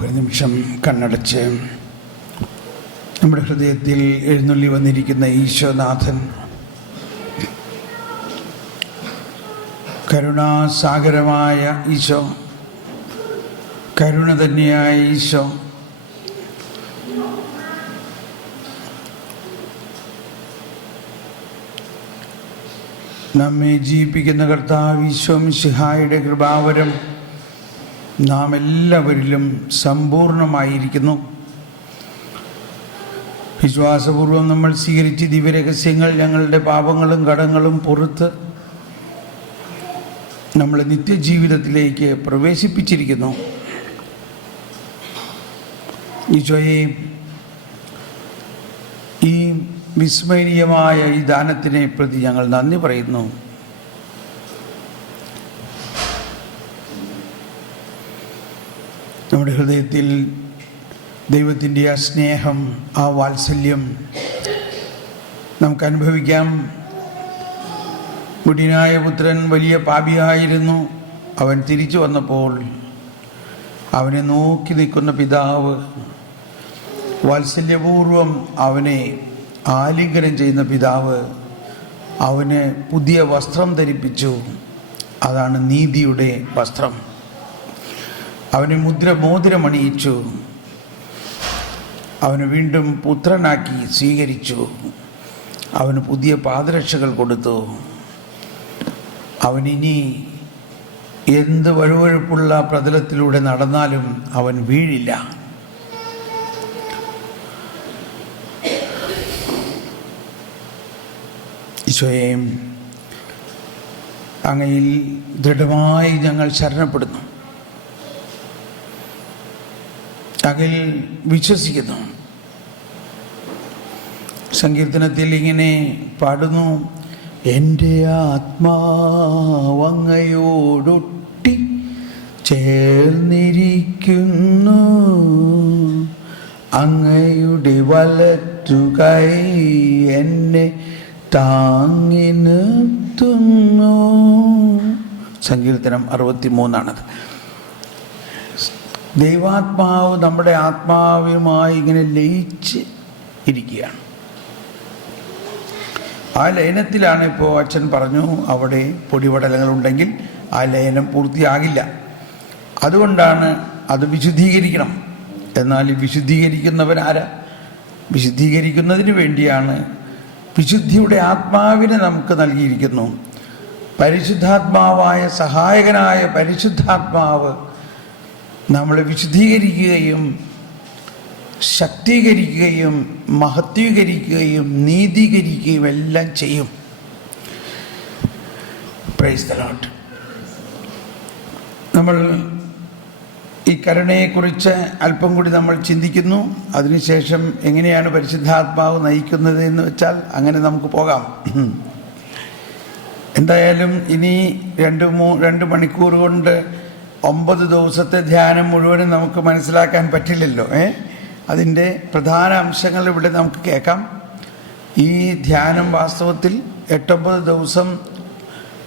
നമുക്കൊരു നിമിഷം കണ്ണടച്ച് നമ്മുടെ ഹൃദയത്തിൽ എഴുന്നള്ളി വന്നിരിക്കുന്ന ഈശോനാഥൻ, കരുണാസാഗരമായ ഈശോ, കരുണ തന്നെയായ ഈശോ, നമ്മെ ജീവിപ്പിക്കുന്ന കർത്താവ് ഈശോ മിശിഹായുടെ കൃപാവരം നാം എല്ലാവരിലും സമ്പൂർണമായിരിക്കുന്നു. വിശ്വാസപൂർവം നമ്മൾ സ്വീകരിച്ച് ദിവ്യരഹസ്യങ്ങൾ ഞങ്ങളുടെ പാപങ്ങളും കടങ്ങളും പുറത്ത് നമ്മളെ നിത്യജീവിതത്തിലേക്ക് പ്രവേശിപ്പിച്ചിരിക്കുന്നു. ഈശോയെ, ഈ വിസ്മരണീയമായ ഈ ദാനത്തിനെ പ്രതി ഞങ്ങൾ നന്ദി പറയുന്നു. നമ്മുടെ ഹൃദയത്തിൽ ദൈവത്തിൻ്റെ ആ സ്നേഹം, ആ വാത്സല്യം നമുക്ക് അനുഭവിക്കാം. മുടിയനായ പുത്രൻ വലിയ പാപിയായിരുന്നു. അവൻ തിരിച്ചു വന്നപ്പോൾ അവനെ നോക്കി നിൽക്കുന്ന പിതാവ് വാത്സല്യപൂർവം അവനെ ആലിംഗനം ചെയ്യുന്ന പിതാവ് അവന് പുതിയ വസ്ത്രം ധരിപ്പിച്ചു. അതാണ് നീതിയുടെ വസ്ത്രം. അവനെ മോതിരമണിയിച്ചു. അവന് വീണ്ടും പുത്രനാക്കി സ്വീകരിച്ചു. അവന് പുതിയ പാദരക്ഷകൾ കൊടുത്തു. അവനിനി എന്ത് വഴുവഴുപ്പുള്ള പ്രതലത്തിലൂടെ നടന്നാലും അവൻ വീഴില്ല. ഈശോയെ, അങ്ങയിൽ ദൃഢമായി ഞങ്ങൾ ശരണപ്പെടുന്നു, അങ്ങയിൽ വിശ്വസിക്കുന്നു. സങ്കീർത്തനത്തിൽ ഇങ്ങനെ പാടുന്നു: എൻ്റെ ആത്മാവങ്ങയോടൊട്ടി ചേർന്നിരിക്കുന്നു, അങ്ങയുടെ വലത്തുകൈ എന്നെ താങ്ങി നിർത്തുന്നു. സങ്കീർത്തനം 63. ദൈവാത്മാവ് നമ്മുടെ ആത്മാവുമായി ഇങ്ങനെ ലയിച്ച് ഇരിക്കുകയാണ്. ആ ലയനത്തിലാണ് ഇപ്പോൾ അച്ഛൻ പറഞ്ഞു, അവിടെ പൊടിപടലങ്ങളുണ്ടെങ്കിൽ ആ ലയനം പൂർത്തിയാകില്ല. അതുകൊണ്ടാണ് അത് വിശുദ്ധീകരിക്കണം. എന്നാൽ ഈ വിശുദ്ധീകരിക്കുന്നവരാരാ? വിശുദ്ധീകരിക്കുന്നതിന് വേണ്ടിയാണ് വിശുദ്ധിയുടെ ആത്മാവിനെ നമുക്ക് നൽകിയിരിക്കുന്നു. പരിശുദ്ധാത്മാവായ സഹായകനായ പരിശുദ്ധാത്മാവ് നമ്മളെ വിശുദ്ധീകരിക്കുകയും ശക്തീകരിക്കുകയും മഹത്വീകരിക്കുകയും നീതീകരിക്കുകയും എല്ലാം ചെയ്യും. Praise the Lord. നമ്മൾ ഈ കരുണയെക്കുറിച്ച് അല്പം കൂടി നമ്മൾ ചിന്തിക്കുന്നു. അതിനുശേഷം എങ്ങനെയാണ് പരിശുദ്ധാത്മാവ് നയിക്കുന്നത് എന്ന് വെച്ചാൽ അങ്ങനെ നമുക്ക് പോകാം. എന്തായാലും ഇനി 2 മണിക്കൂർ കൊണ്ട് 9 ദിവസത്തെ ധ്യാനം മുഴുവനും നമുക്ക് മനസ്സിലാക്കാൻ പറ്റില്ലല്ലോ. അതിൻ്റെ പ്രധാന അംശങ്ങൾ ഇവിടെ നമുക്ക് കേൾക്കാം. ഈ ധ്യാനം വാസ്തവത്തിൽ 8-9 ദിവസം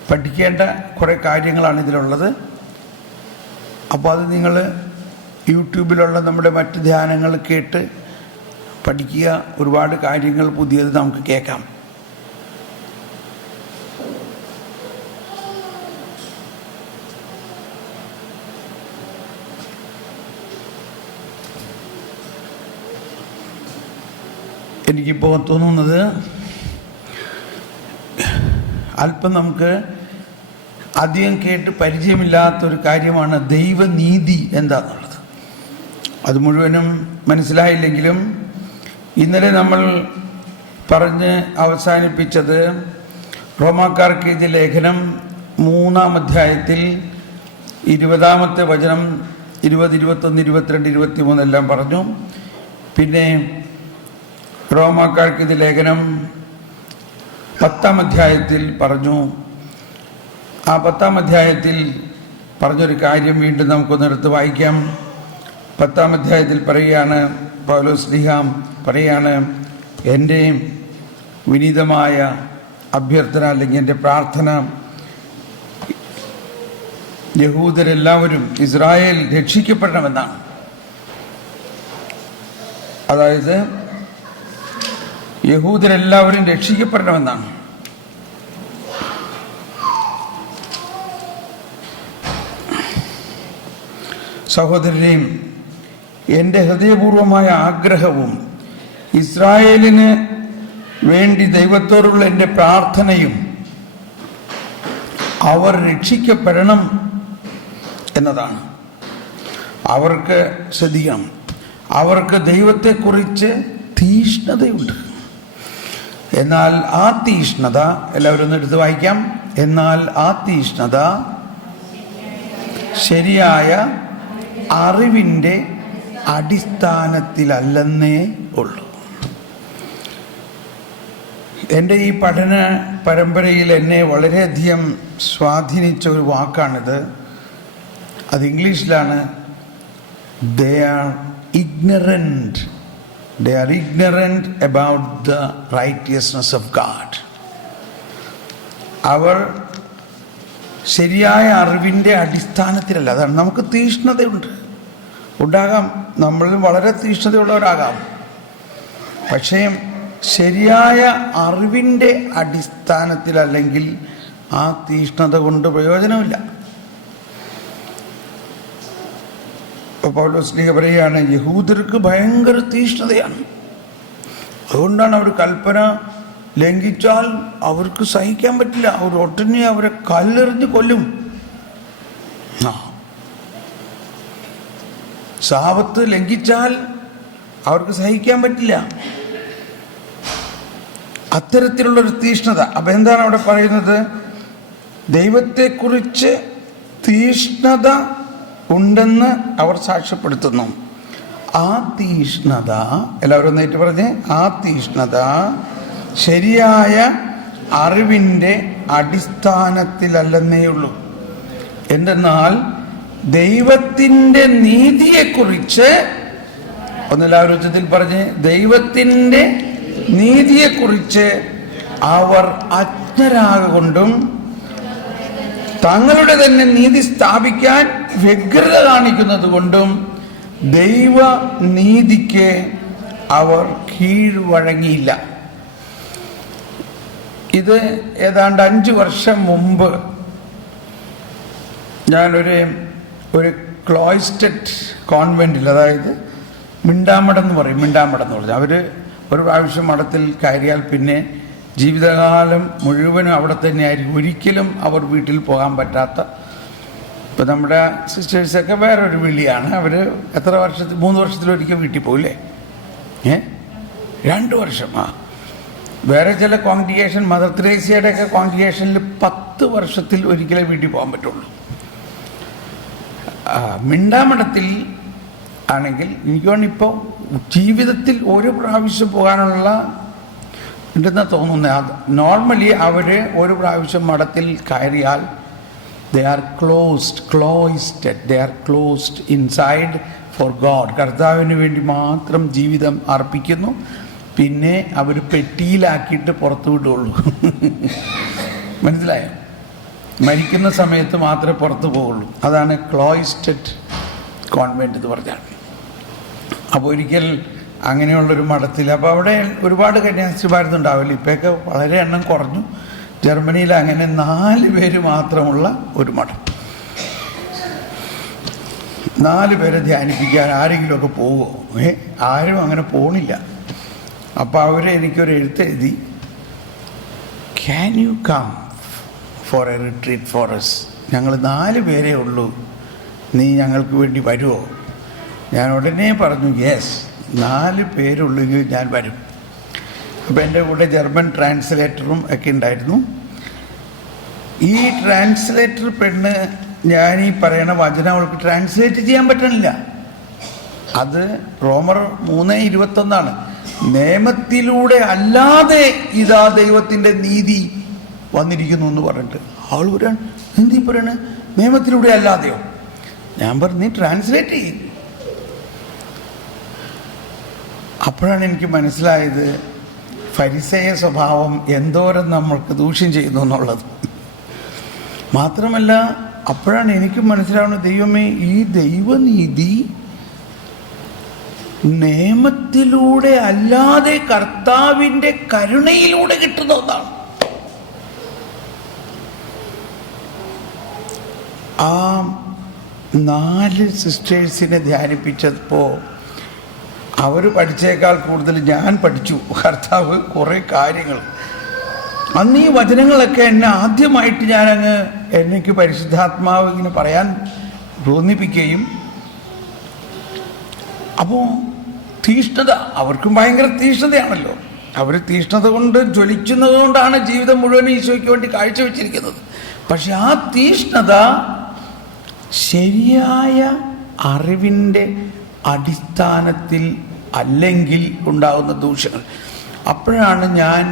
പഠിക്കേണ്ട കുറേ കാര്യങ്ങളാണ് ഇതിലുള്ളത്. അപ്പോൾ അത് നിങ്ങൾ യൂട്യൂബിലുള്ള നമ്മുടെ മറ്റ് ധ്യാനങ്ങൾ കേട്ട് പഠിക്കുക. ഒരുപാട് കാര്യങ്ങൾ പുതിയത് നമുക്ക് കേൾക്കാം. എനിക്കിപ്പോൾ തോന്നുന്നത് അല്പം നമുക്ക് അധികം കേട്ട് പരിചയമില്ലാത്തൊരു കാര്യമാണ് ദൈവനീതി എന്താണെന്നുള്ളത്. അത് മുഴുവനും മനസ്സിലായില്ലെങ്കിലും ഇന്നലെ നമ്മൾ പറഞ്ഞ് അവസാനിപ്പിച്ചത് റോമാക്കാർക്ക് എഴുതിയ ലേഖനം 3-ാം അധ്യായത്തിൽ 20-ാമത്തെ വചനം 20, 21, 22, 23 എല്ലാം പറഞ്ഞു. പിന്നെ റോമാക്കാർക്ക് എഴുതിയ ലേഖനം 10-ാം അധ്യായത്തിൽ പറഞ്ഞു. ആ 10-ാം അധ്യായത്തിൽ പറഞ്ഞൊരു കാര്യം വീണ്ടും നമുക്കൊന്നെടുത്ത് വായിക്കാം. 10-ാം അധ്യായത്തിൽ പറയുകയാണ്, പൗലോസ് ശ്ലീഹ പറയുകയാണ്, എൻ്റെ വിനീതമായ അഭ്യർത്ഥന അല്ലെങ്കിൽ എൻ്റെ പ്രാർത്ഥന യഹൂദരെല്ലാവരും ഇസ്രായേൽ രക്ഷിക്കപ്പെടണമെന്നാണ്. അതായത് യഹൂദരെല്ലാവരും രക്ഷിക്കപ്പെടണമെന്നാണ്. സഹോദരരെയും, എൻ്റെ ഹൃദയപൂർവമായ ആഗ്രഹവും ഇസ്രായേലിന് വേണ്ടി ദൈവത്തോടുള്ള എൻ്റെ പ്രാർത്ഥനയും അവർ രക്ഷിക്കപ്പെടണം എന്നതാണ്. അവർക്ക് ശ്രദ്ധിക്കണം, അവർക്ക് ദൈവത്തെക്കുറിച്ച് തീഷ്ണതയുണ്ട്. എന്നാൽ ആ തീഷ്ണത, എല്ലാവരും ഒന്ന് എടുത്ത് വായിക്കാം. എന്നാൽ ആ തീഷ്ണത ശരിയായ അറിവിൻ്റെ അടിസ്ഥാനത്തിലല്ലെന്നേ ഉള്ളൂ. എൻ്റെ ഈ പഠന പരമ്പരയിൽ എന്നെ വളരെയധികം സ്വാധീനിച്ച ഒരു വാക്കാണിത്. അത് ഇംഗ്ലീഷിലാണ്. They are ignorant about the righteousness of God. അവർ ശരിയായ അറിവിൻ്റെ അടിസ്ഥാനത്തിലല്ല. അതാണ്. നമുക്ക് തീഷ്ണതയുണ്ട്, ഉണ്ടാകാം, നമ്മളിൽ വളരെ തീഷ്ണതയുള്ളവരാകാം. പക്ഷേ ശരിയായ അറിവിൻ്റെ അടിസ്ഥാനത്തിലല്ലെങ്കിൽ ആ തീഷ്ണത കൊണ്ട് പ്രയോജനമില്ല. പൗലോസ് ശ്ലീഹ പറയുകയാണ്, യഹൂദർക്ക് ഭയങ്കര തീഷ്ണതയാണ്. അതുകൊണ്ടാണ് അവർ കൽപ്പന ലംഘിച്ചാൽ അവർക്ക് സഹിക്കാൻ പറ്റില്ല. അവർ ഒട്ടനെ അവരെ കല്ലെറിഞ്ഞ് കൊല്ലും. സാബത്ത് ലംഘിച്ചാൽ അവർക്ക് സഹിക്കാൻ പറ്റില്ല. അത്തരത്തിലുള്ളൊരു തീഷ്ണത. അപ്പം എന്താണ് അവിടെ പറയുന്നത്? ദൈവത്തെക്കുറിച്ച് തീഷ്ണത ഉണ്ടെന്ന് അവർ സാക്ഷ്യപ്പെടുത്തുന്നു. ആ തീഷ്ണത, എല്ലാവരും ഒന്നേറ്റ് പറഞ്ഞേ, ആ തീഷ്ണത ശരിയായ അറിവിൻ്റെ അടിസ്ഥാനത്തിലല്ലെന്നേയുള്ളൂ. എന്തെന്നാൽ ദൈവത്തിൻ്റെ നീതിയെക്കുറിച്ച്, ഒന്നെല്ലാവരും ഉച്ചത്തിൽ പറഞ്ഞേ, ദൈവത്തിൻ്റെ നീതിയെക്കുറിച്ച് അവർ അജ്ഞരാകൊണ്ടും തങ്ങളുടെ തന്നെ നീതി സ്ഥാപിക്കാൻ വ്യഗ്രത കാണിക്കുന്നത് കൊണ്ടും ദൈവനീതിക്ക് അവർ കീഴ്വഴങ്ങിയില്ല. ഇത് ഏതാണ്ട് 5 വർഷം മുമ്പ് ഞാനൊരു ക്ലോയിസ്റ്റഡ് കോൺവെൻറ്റിൽ, അതായത് മിണ്ടാമഠം എന്ന് പറയും, മിണ്ടാമഠം എന്ന് പറഞ്ഞാൽ അവർ ഒരു പ്രാവശ്യം മഠത്തിൽ കയറിയാൽ പിന്നെ ജീവിതകാലം മുഴുവനും അവിടെ തന്നെയായിരിക്കും. ഒരിക്കലും അവർ വീട്ടിൽ പോകാൻ പറ്റാത്ത. ഇപ്പം നമ്മുടെ സിസ്റ്റേഴ്സൊക്കെ വേറൊരു വിളിയാണ്. അവർ എത്ര വർഷത്തിൽ 3 വർഷത്തിലൊരിക്കൽ വീട്ടിൽ പോകില്ലേ? 2 വർഷം. വേറെ ചില കോൺഗ്രിഗേഷൻ, മദർ തെരേസയുടെ ഒക്കെ കോൺഗ്രിഗേഷനിൽ 10 വർഷത്തിൽ ഒരിക്കലേ വീട്ടിൽ പോകാൻ പറ്റുള്ളൂ. മിണ്ടാമഠത്തിൽ ആണെങ്കിൽ എനിക്ക് തോന്നുന്നു ഇപ്പോൾ ജീവിതത്തിൽ ഒരു പ്രാവശ്യം പോകാനുള്ള ഉണ്ടെന്ന് തോന്നുന്നത്. നോർമലി അവർ ഒരു പ്രാവശ്യം മഠത്തിൽ കയറിയാൽ they are closed inside for God. കർത്താവിന് വേണ്ടി മാത്രം ജീവിതം അർപ്പിക്കുന്നു. പിന്നെ അവർ പെട്ടിയിലാക്കിയിട്ട് പുറത്തു വിടുള്ളൂ. മനസ്സിലായോ? മരിക്കുന്ന സമയത്ത് മാത്രമേ പുറത്തു പോവുള്ളൂ. അതാണ് ക്ലോയിസ്റ്റഡ് കോൺവെൻറ്റ് എന്ന് പറഞ്ഞാൽ. അപ്പോൾ ഒരിക്കൽ അങ്ങനെയുള്ളൊരു മഠത്തിൽ, അപ്പോൾ അവിടെ ഒരുപാട് കന്യാസ്ത്രീമാരുന്നുണ്ടാവില്ല. ഇപ്പോഴൊക്കെ വളരെ എണ്ണം കുറഞ്ഞു. ജർമ്മനിയിൽ അങ്ങനെ 4 പേര് മാത്രമുള്ള ഒരു മഠം. 4 പേരെ ധ്യാനിപ്പിക്കാൻ ആരെങ്കിലുമൊക്കെ പോവുമോ? ആരും അങ്ങനെ പോണില്ല. അപ്പോൾ അവർ എനിക്കൊരു എഴുത്തെഴുതി, can you come for a retreat for us? ഞങ്ങൾ 4 പേരേ ഉള്ളൂ, നീ ഞങ്ങൾക്ക് വേണ്ടി വരുമോ? ഞാൻ ഉടനെ പറഞ്ഞു, യെസ്, 4 പേരുള്ളെങ്കിൽ ഞാൻ വരും. അപ്പോൾ എൻ്റെ കൂടെ ജർമ്മൻ ട്രാൻസ്ലേറ്ററും ഒക്കെ ഉണ്ടായിരുന്നു. ഈ ട്രാൻസ്ലേറ്റർ പെണ്ണ് ഞാൻ ഈ പറയണ വചനം അവൾക്ക് ട്രാൻസ്ലേറ്റ് ചെയ്യാൻ പറ്റണില്ല. അത് റോമർ 3:21 നിയമത്തിലൂടെ അല്ലാതെ ഇതാ ദൈവത്തിൻ്റെ നീതി വന്നിരിക്കുന്നു എന്ന് പറഞ്ഞിട്ട് അവൾ പറയാണ്, എന്തി പറയണ നിയമത്തിലൂടെ അല്ലാതെയോ? ഞാൻ പറഞ്ഞു, നീ ട്രാൻസ്ലേറ്റ് ചെയ്യും. അപ്പോഴാണ് എനിക്ക് മനസ്സിലായത് ഫരിസേയ സ്വഭാവം എന്തോരം നമ്മൾക്ക് ദൂഷ്യം ചെയ്യുന്നു എന്നുള്ളത്. മാത്രമല്ല അപ്പോഴാണ് എനിക്ക് മനസ്സിലാവുന്നത്, ദൈവമേ, ഈ ദൈവനീതി നിയമത്തിലൂടെ അല്ലാതെ കർത്താവിൻ്റെ കരുണയിലൂടെ കിട്ടുന്ന ഒന്നാണ്. ആ 4 സിസ്റ്റേഴ്സിനെ ധ്യാനിപ്പിച്ചപ്പോൾ അവർ പഠിച്ചേക്കാൾ കൂടുതൽ ഞാൻ പഠിച്ചു. കർത്താവ് കുറേ കാര്യങ്ങൾ അന്ന് ഈ വചനങ്ങളൊക്കെ എന്നെ ആദ്യമായിട്ട് എനിക്ക് പരിശുദ്ധാത്മാവ് ഇങ്ങനെ പറയാൻ തോന്നിപ്പിക്കുകയും, അപ്പോൾ തീഷ്ണത, അവർക്കും ഭയങ്കര തീഷ്ണതയാണല്ലോ. അവർ തീഷ്ണത കൊണ്ട് ജ്വലിക്കുന്നത് കൊണ്ടാണ് ജീവിതം മുഴുവൻ ഈശോയ്ക്ക് വേണ്ടി കാഴ്ചവെച്ചിരിക്കുന്നത്. പക്ഷെ ആ തീഷ്ണത ശരിയായ അറിവിൻ്റെ അടിസ്ഥാനത്തിൽ അല്ലെങ്കിൽ ഉണ്ടാകുന്ന ദൂഷ്യങ്ങൾ. അപ്പോഴാണ് ഞാൻ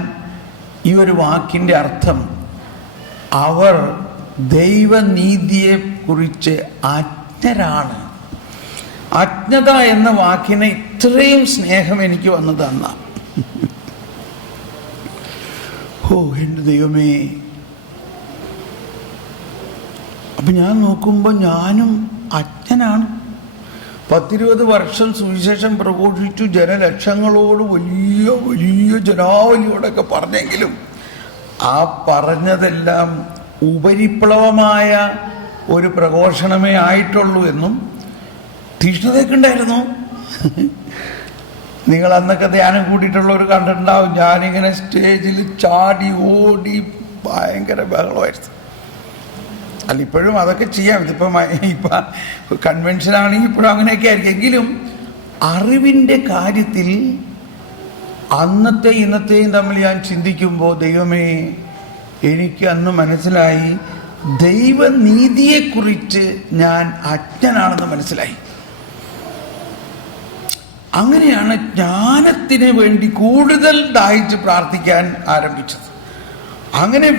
ഈ ഒരു വാക്കിൻ്റെ അർത്ഥം, അവർ ദൈവനീതിയെ കുറിച്ച് അജ്ഞരാണ്. അജ്ഞത എന്ന വാക്കിന് ഇത്രയും സ്നേഹം എനിക്ക് വന്നതന്ന. ഓ എൻ്റെ ദൈവമേ! അപ്പം ഞാൻ നോക്കുമ്പോൾ ഞാനും അജ്ഞനാണ്. 10-20 വർഷം സുവിശേഷം പ്രഘോഷിച്ചു, ജനലക്ഷങ്ങളോട് വലിയ വലിയ ജനാവലിയോടൊക്കെ പറഞ്ഞെങ്കിലും ആ പറഞ്ഞതെല്ലാം ഉപരിപ്ലവമായ ഒരു പ്രഘോഷണമേ ആയിട്ടുള്ളൂ എന്നും തീഷ്ണതയൊക്കെ ഉണ്ടായിരുന്നു. നിങ്ങൾ അന്നൊക്കെ ധ്യാനം കൂട്ടിയിട്ടുള്ളവർ കണ്ടിട്ടുണ്ടാവും, ഞാനിങ്ങനെ സ്റ്റേജിൽ ചാടി ഓടി ഭയങ്കര ബഹളമായിരുന്നു. അല്ല, ഇപ്പോഴും അതൊക്കെ ചെയ്യാം. ഇപ്പം കൺവെൻഷനാണെങ്കിൽ ഇപ്പോഴും അങ്ങനെയൊക്കെ ആയിരിക്കും. എങ്കിലും അറിവിൻ്റെ കാര്യത്തിൽ അന്നത്തെ ഇന്നത്തെയും തമ്മിൽ ഞാൻ ചിന്തിക്കുമ്പോൾ, ദൈവമേ, എനിക്ക് അന്ന് മനസ്സിലായി ദൈവനീതിയെക്കുറിച്ച് ഞാൻ അജ്ഞനാണെന്ന് മനസ്സിലായി. അങ്ങനെയാണ് ജ്ഞാനത്തിന് വേണ്ടി കൂടുതൽ ദാഹിച്ച് പ്രാർത്ഥിക്കാൻ ആരംഭിച്ചത്. അങ്ങനെ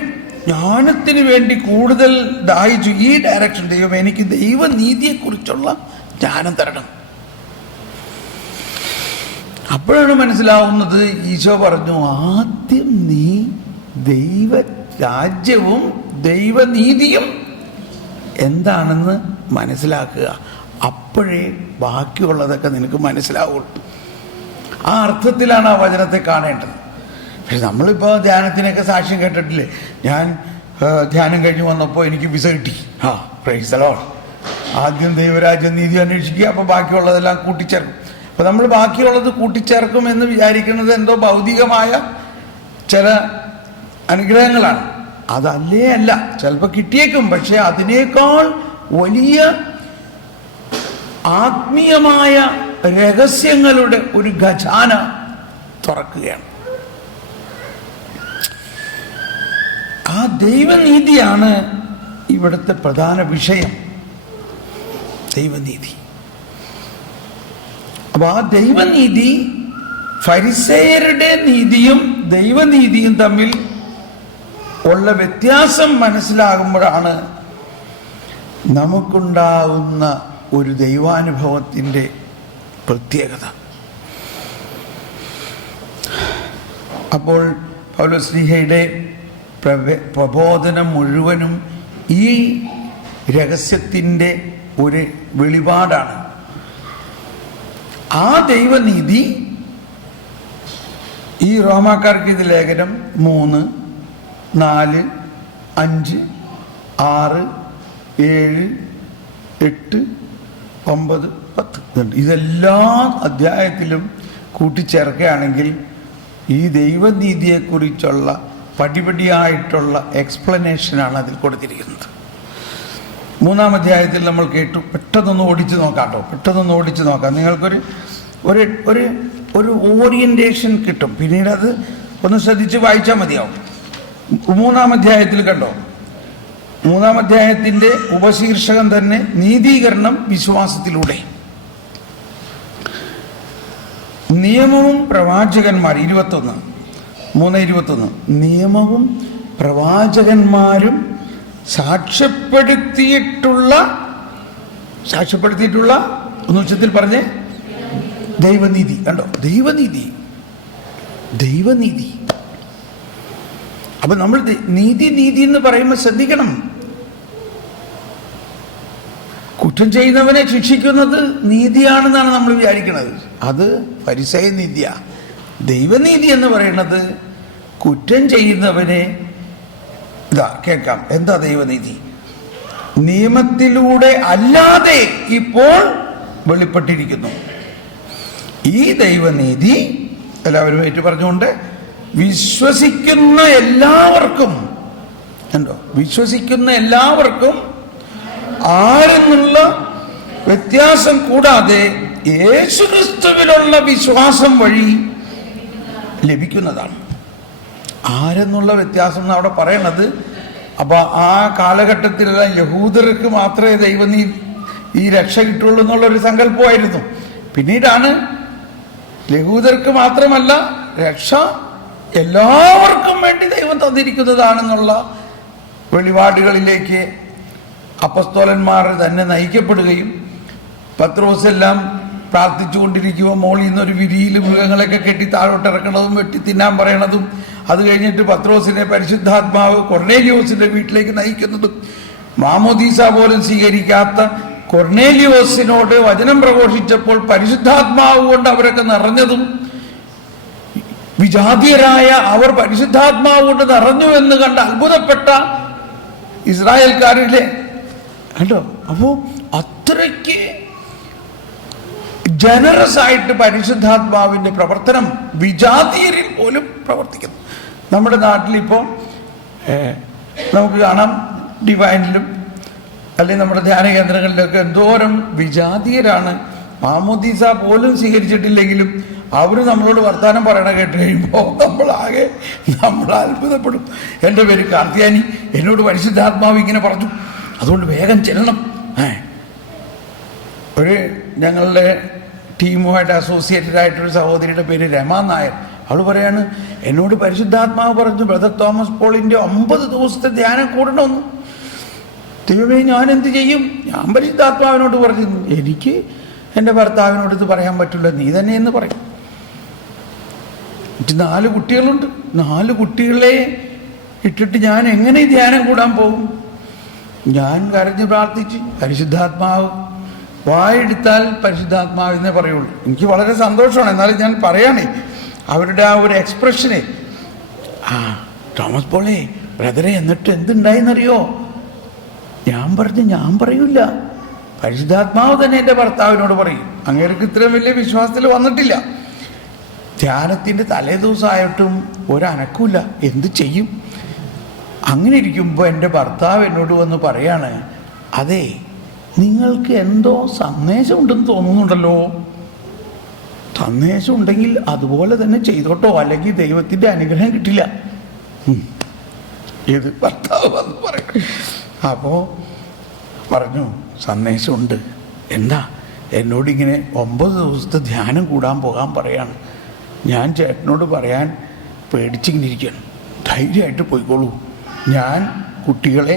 ജ്ഞാനത്തിന് വേണ്ടി കൂടുതൽ ദാഹിച്ചു. ഈ ഡയറക്ഷൻ, ദൈവം എനിക്ക് ദൈവനീതിയെക്കുറിച്ചുള്ള ജ്ഞാനം തരണം. അപ്പോഴാണ് മനസ്സിലാവുന്നത്, ഈശോ പറഞ്ഞു, ആദ്യം നീ ദൈവരാജ്യവും ദൈവനീതിയും എന്താണെന്ന് മനസ്സിലാക്കുക. അപ്പോഴേ ബാക്കിയുള്ളതൊക്കെ നിനക്ക് മനസ്സിലാവുള്ളൂ. ആ അർത്ഥത്തിലാണ് ആ വചനത്തെ കാണേണ്ടത്. പക്ഷെ നമ്മളിപ്പോൾ ധ്യാനത്തിനൊക്കെ സാക്ഷ്യം കേട്ടിട്ടില്ലേ? ഞാൻ ധ്യാനം കഴിഞ്ഞ് വന്നപ്പോൾ എനിക്ക് വിസ കിട്ടി. Praise the Lord. ആദ്യം ദൈവരാജ്യം നീതി അന്വേഷിക്കുക, അപ്പോൾ ബാക്കിയുള്ളതെല്ലാം കൂട്ടിച്ചേർക്കും. അപ്പോൾ നമ്മൾ ബാക്കിയുള്ളത് കൂട്ടിച്ചേർക്കും എന്ന് വിചാരിക്കുന്നത് എന്തോ ഭൗതികമായ ചില അനുഗ്രഹങ്ങളാണ്. അതല്ലേ അല്ല. ചിലപ്പോൾ കിട്ടിയേക്കും, പക്ഷെ അതിനേക്കാൾ വലിയ ആത്മീയമായ രഹസ്യങ്ങളുടെ ഒരു ഖജാന തുറക്കുകയാണ്. ആ ദൈവനീതിയാണ് ഇവിടുത്തെ പ്രധാന വിഷയം. ദൈവനീതി. അപ്പൊ ആ ദൈവനീതി, ഫരിസേയരുടെ നീതിയും ദൈവനീതിയും തമ്മിൽ ഉള്ള വ്യത്യാസം മനസ്സിലാകുമ്പോഴാണ് നമുക്കുണ്ടാകുന്ന ഒരു ദൈവാനുഭവത്തിൻ്റെ പ്രത്യേകത. അപ്പോൾ പൗലോസ്ലീഹയുടെ പ്രബോധനം മുഴുവനും ഈ രഹസ്യത്തിൻ്റെ ഒരു വെളിപാടാണ്. ആ ദൈവനീതി ഈ റോമാക്കാർക്ക് ഇത് ലേഖനം 3, 4, 5, 6, 7, 8, 9, 10 ഇതെല്ലാ അധ്യായത്തിലും കൂട്ടിച്ചേർക്കുകയാണെങ്കിൽ ഈ ദൈവനീതിയെക്കുറിച്ചുള്ള പടിപടിയായിട്ടുള്ള എക്സ്പ്ലനേഷനാണ് അതിൽ കൊടുത്തിരിക്കുന്നത്. 3-ാം അധ്യായത്തിൽ നമ്മൾ കേട്ടു. പെട്ടെന്നൊന്ന് ഓടിച്ച് നോക്കാം കേട്ടോ, പെട്ടെന്നൊന്ന് ഓടിച്ച് നോക്കാം. നിങ്ങൾക്കൊരു ഒരു ഒരു ഒരു ഓറിയൻറ്റേഷൻ കിട്ടും. പിന്നീട് അത് ഒന്ന് ശ്രദ്ധിച്ച് വായിച്ചാൽ മതിയാവും. 3-ാം അധ്യായത്തിൽ കണ്ടോ, 3-ാം അധ്യായത്തിൻ്റെ ഉപശീർഷകം തന്നെ നീതീകരണം വിശ്വാസത്തിലൂടെ. നിയമവും പ്രവാചകന്മാർ 3:21 നിയമവും പ്രവാചകന്മാരും സാക്ഷ്യപ്പെടുത്തിയിട്ടുള്ള ഒന്ന് ഉച്ചത്തിൽ പറഞ്ഞേ, ദൈവനീതി. കണ്ടോ, ദൈവനീതി. അപ്പൊ നമ്മൾ നീതി എന്ന് പറയുമ്പോൾ ശ്രദ്ധിക്കണം. കുറ്റം ചെയ്യുന്നവനെ ശിക്ഷിക്കുന്നത് നീതിയാണെന്നാണ് നമ്മൾ വിചാരിക്കുന്നത്. അത് ഫരിസേയ നീതിയ. ദൈവനീതി എന്ന് പറയുന്നത് കുറ്റം ചെയ്യുന്നവനെ കേൾക്കാം. എന്താ ദൈവനീതി? നിയമത്തിലൂടെ അല്ലാതെ ഇപ്പോൾ വെളിപ്പെട്ടിരിക്കുന്നു. ഈ ദൈവനീതി എല്ലാവരും ഏറ്റു പറഞ്ഞുകൊണ്ട് വിശ്വസിക്കുന്ന എല്ലാവർക്കും വിശ്വസിക്കുന്ന എല്ലാവർക്കും ആരെന്നുള്ള വ്യത്യാസം കൂടാതെ യേശുക്രിസ്തുവിലുള്ള വിശ്വാസം വഴി ലഭിക്കുന്നതാണ്. ആരെന്നുള്ള വ്യത്യാസം എന്ന് അവിടെ പറയണത്. അപ്പൊ ആ കാലഘട്ടത്തിലുള്ള യഹൂദർക്ക് മാത്രമേ ഈ രക്ഷ കിട്ടുള്ളൂ എന്നുള്ളൊരു സങ്കല്പമായിരുന്നു. പിന്നീടാണ് യഹൂദർക്ക് മാത്രമല്ല, രക്ഷ എല്ലാവർക്കും വേണ്ടി ദൈവം തന്നിരിക്കുന്നതാണെന്നുള്ള വെളിപാടുകളിലേക്ക് അപ്പസ്തോലന്മാർ തന്നെ നയിക്കപ്പെടുകയും പത്രോസെല്ലാം പ്രാർത്ഥിച്ചുകൊണ്ടിരിക്കുമ്പോൾ മോളിൽ നിന്നൊരു വിരിയിൽ മൃഗങ്ങളൊക്കെ കെട്ടി താഴോട്ടിറക്കണതും വെട്ടി തിന്നാൻ പറയണതും, അത് കഴിഞ്ഞിട്ട് പത്രോസിനെ പരിശുദ്ധാത്മാവ് കൊർണേലിയോസിന്റെ വീട്ടിലേക്ക് നയിക്കുന്നതും, മാമോദീസ പോലും സ്വീകരിക്കാത്ത കൊർണേലിയോസിനോട് വചനം പ്രഘോഷിച്ചപ്പോൾ പരിശുദ്ധാത്മാവ് കൊണ്ട് അവരൊക്കെ നിറഞ്ഞതും, വിജാതീയരായ അവർ പരിശുദ്ധാത്മാവ് കൊണ്ട് നിറഞ്ഞു എന്ന് കണ്ട് അത്ഭുതപ്പെട്ട ഇസ്രായേൽക്കാരിലെ കണ്ടോ. അപ്പോ അത്രയ്ക്ക് ജനറസ് ആയിട്ട് പരിശുദ്ധാത്മാവിന്റെ പ്രവർത്തനം വിജാതീയരിൽ പോലും പ്രവർത്തിക്കുന്നു. നമ്മുടെ നാട്ടിലിപ്പോൾ നമുക്ക് കാണാം, ഡിവൈനിലും അല്ലെങ്കിൽ നമ്മുടെ ധ്യാന കേന്ദ്രങ്ങളിലൊക്കെ എന്തോരം വിജാതീയരാണ്. മാമോദീസ പോലും സ്വീകരിച്ചിട്ടില്ലെങ്കിലും അവർ നമ്മളോട് വർത്തമാനം പറയണ കേട്ട് കഴിയുമ്പോൾ നമ്മൾ അത്ഭുതപ്പെടും. എൻ്റെ പേര് കാർത്തിയാനി, എന്നോട് പരിശുദ്ധാത്മാവ് ഇങ്ങനെ പറഞ്ഞു, അതുകൊണ്ട് വേഗം ചെല്ലണം. ഒരു ഞങ്ങളുടെ ടീമുമായിട്ട് അസോസിയേറ്റഡ് ആയിട്ടൊരു സഹോദരിയുടെ പേര് രമ നായർ. അവൾ പറയാണ്, എന്നോട് പരിശുദ്ധാത്മാവ് പറഞ്ഞു ബ്രദർ തോമസ് പോളിൻ്റെ 50 ദിവസത്തെ ധ്യാനം കൂടണമെന്ന്. ദൈവമേ, ഞാൻ എന്ത് ചെയ്യും? ഞാൻ പരിശുദ്ധാത്മാവിനോട് പറഞ്ഞു, എനിക്ക് എൻ്റെ ഭർത്താവിനോട് ഇത് പറയാൻ പറ്റില്ല, നീ തന്നെ എന്ന് പറയും. 4 കുട്ടികളുണ്ട്. 4 കുട്ടികളെ ഇട്ടിട്ട് ഞാൻ എങ്ങനെ ധ്യാനം കൂടാൻ പോകും? ഞാൻ കരഞ്ഞ് പ്രാർത്ഥിച്ച് പരിശുദ്ധാത്മാവ് വായെടുത്താൽ പരിശുദ്ധാത്മാവിനെ പറയുള്ളൂ. എനിക്ക് വളരെ സന്തോഷമാണ്. എന്നാലും ഞാൻ പറയാനേ, അവരുടെ ആ ഒരു എക്സ്പ്രഷനെ, തോമസ് പോളെ ബ്രദറെ എന്നിട്ട് എന്തുണ്ടായെന്നറിയോ? ഞാൻ പറയൂല, പരിശുദ്ധാത്മാവ് തന്നെ എൻ്റെ ഭർത്താവിനോട് പറയും. അങ്ങേർക്ക് ഇത്രയും വലിയ വിശ്വാസത്തിൽ വന്നിട്ടില്ല. ധ്യാനത്തിൻ്റെ തലേ ദിവസമായിട്ടും ഒരനക്കൂല, എന്ത് ചെയ്യും? അങ്ങനെ ഇരിക്കുമ്പോൾ എൻ്റെ ഭർത്താവ് എന്നോട് വന്ന് പറയാണ്, അതെ, നിങ്ങൾക്ക് എന്തോ സന്ദേശം ഉണ്ടെന്ന് തോന്നുന്നുണ്ടല്ലോ. സന്ദേശം ഉണ്ടെങ്കിൽ അതുപോലെ തന്നെ ചെയ്തോട്ടോ, അല്ലെങ്കിൽ ദൈവത്തിൻ്റെ അനുഗ്രഹം കിട്ടില്ല. ഇത് ഭർത്താവ് വന്ന് പറയും. അപ്പോൾ പറഞ്ഞു, സന്ദേശമുണ്ട്. എന്താ? എന്നോടിങ്ങനെ 9 ദിവസത്തെ ധ്യാനം കൂടാൻ പോകാൻ പറയാണ്. ഞാൻ ചേട്ടനോട് പറയാൻ പേടിച്ചിങ്ങനെ ഇരിക്കുകയാണ്. ധൈര്യമായിട്ട് പോയിക്കോളൂ, ഞാൻ കുട്ടികളെ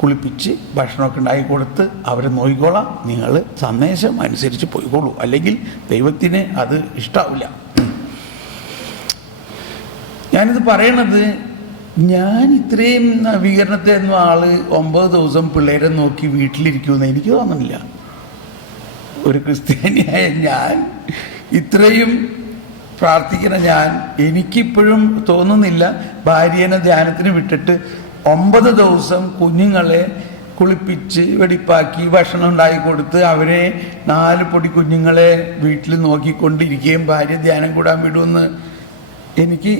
കുളിപ്പിച്ച് ഭക്ഷണമൊക്കെ ഉണ്ടാക്കി കൊടുത്ത് അവരെ നോക്കിക്കോളാം, നിങ്ങൾ സന്ദേശം അനുസരിച്ച് പോയിക്കോളൂ, അല്ലെങ്കിൽ ദൈവത്തിന് അത് ഇഷ്ടാവില്ല. ഞാനിത് പറയണത്, ഞാൻ ഇത്രയും നവീകരണത്തെ ഒന്നും 9 ദിവസം പിള്ളേരെ നോക്കി വീട്ടിലിരിക്കുമെന്ന് എനിക്ക് തോന്നുന്നില്ല. ഒരു ക്രിസ്ത്യാനിയായ ഞാൻ, ഇത്രയും പ്രാർത്ഥിക്കുന്ന എനിക്കിപ്പോഴും തോന്നുന്നില്ല ഭാര്യനെ ധ്യാനത്തിന് വിട്ടിട്ട് 9 ദിവസം കുഞ്ഞുങ്ങളെ കുളിപ്പിച്ച് വെടിപ്പാക്കി ഭക്ഷണം ഉണ്ടാക്കി കൊടുത്ത് അവരെ 4 പൊടി കുഞ്ഞുങ്ങളെ വീട്ടിൽ നോക്കിക്കൊണ്ടിരിക്കുകയും ഭാര്യ ധ്യാനം കൂടാൻ വിടുമെന്ന് എനിക്ക്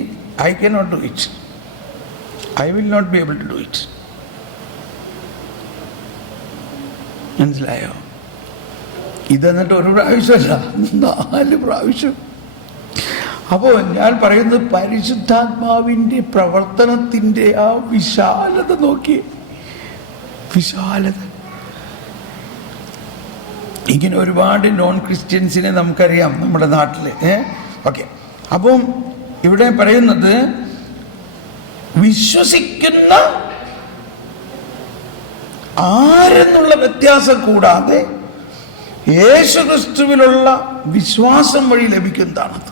I cannot do it. I will not be able to do it. മനസ്സിലായോ? ഇതെന്നിട്ട് ഒരു പ്രാവശ്യമല്ല, 4 പ്രാവശ്യം. അപ്പോൾ ഞാൻ പറയുന്നത്, പരിശുദ്ധാത്മാവിൻ്റെ പ്രവർത്തനത്തിൻ്റെ ആ വിശാലത നോക്കി, വിശാലത. ഇങ്ങനെ ഒരുപാട് നോൺ ക്രിസ്ത്യൻസിനെ നമുക്കറിയാം നമ്മുടെ നാട്ടിൽ. ഓക്കെ, അപ്പം ഇവിടെ പറയുന്നത്, വിശ്വസിക്കുന്ന ആരെന്നുള്ള വ്യത്യാസം കൂടാതെ യേശുക്രിസ്തുവിലുള്ള വിശ്വാസം വഴി ലഭിക്കുന്നതാണത്.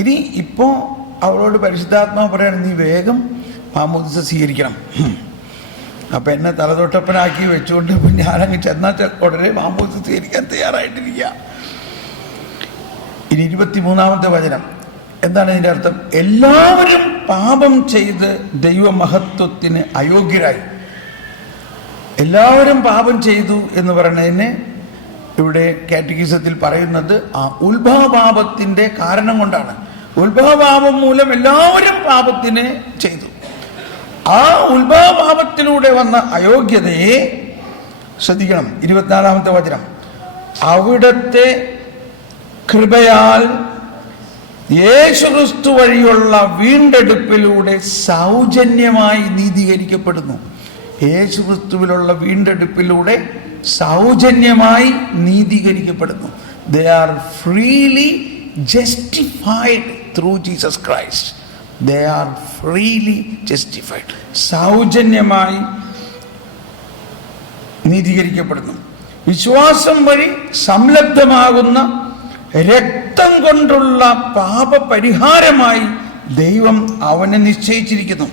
ഇനി ഇപ്പോൾ അവളോട് പരിശുദ്ധാത്മാവ് പറയാണ്, നീ വേഗം മാമോദിസ സ്വീകരിക്കണം. അപ്പം എന്നെ തലതൊട്ടപ്പനാക്കി വെച്ചുകൊണ്ട് ഞാനങ്ങ് ചെന്നാൽ ഉടനെ മാമോദിസ സ്വീകരിക്കാൻ തയ്യാറായിട്ടിരിക്കുക. ഇനി 23-ാമത്തെ വചനം എന്താണ് ഇതിൻ്റെ അർത്ഥം? എല്ലാവരും പാപം ചെയ്ത് ദൈവമഹത്വത്തിന് അയോഗ്യരായി. എല്ലാവരും പാപം ചെയ്തു എന്ന് പറയുന്നതിന് ഇവിടെ കാറ്റഗിസത്തിൽ പറയുന്നത് ആ ഉത്ഭവപാപത്തിൻ്റെ കാരണം കൊണ്ടാണ്. ഉത്ഭവപാപം മൂലം എല്ലാവരും പാപത്തിന് ചെയ്തു. ആ ഉത്ഭവപാപത്തിലൂടെ വന്ന അയോഗ്യതയെ ശ്രദ്ധിക്കണം. 24-ാമത്തെ വചനം, അവിടുത്തെ കൃപയാൽ യേശുക്രിസ്തു വഴിയുള്ള വീണ്ടെടുപ്പിലൂടെ സൗജന്യമായി നീതീകരിക്കപ്പെടുന്നു. യേശുക്രിസ്തുവിലുള്ള വീണ്ടെടുപ്പിലൂടെ സൗജന്യമായി നീതീകരിക്കപ്പെടുന്നു. They are freely justified through Jesus Christ. They are freely justified. സൗജന്യമായി നീതീകരിക്കപ്പെടുന്നു. വിശ്വാസം വഴി സംലബ്ധമാകുന്ന രക്തം കൊണ്ടുള്ള പാപപരിഹാരമായി ദൈവം അവനെ നിശ്ചയിച്ചിരിക്കുന്നു.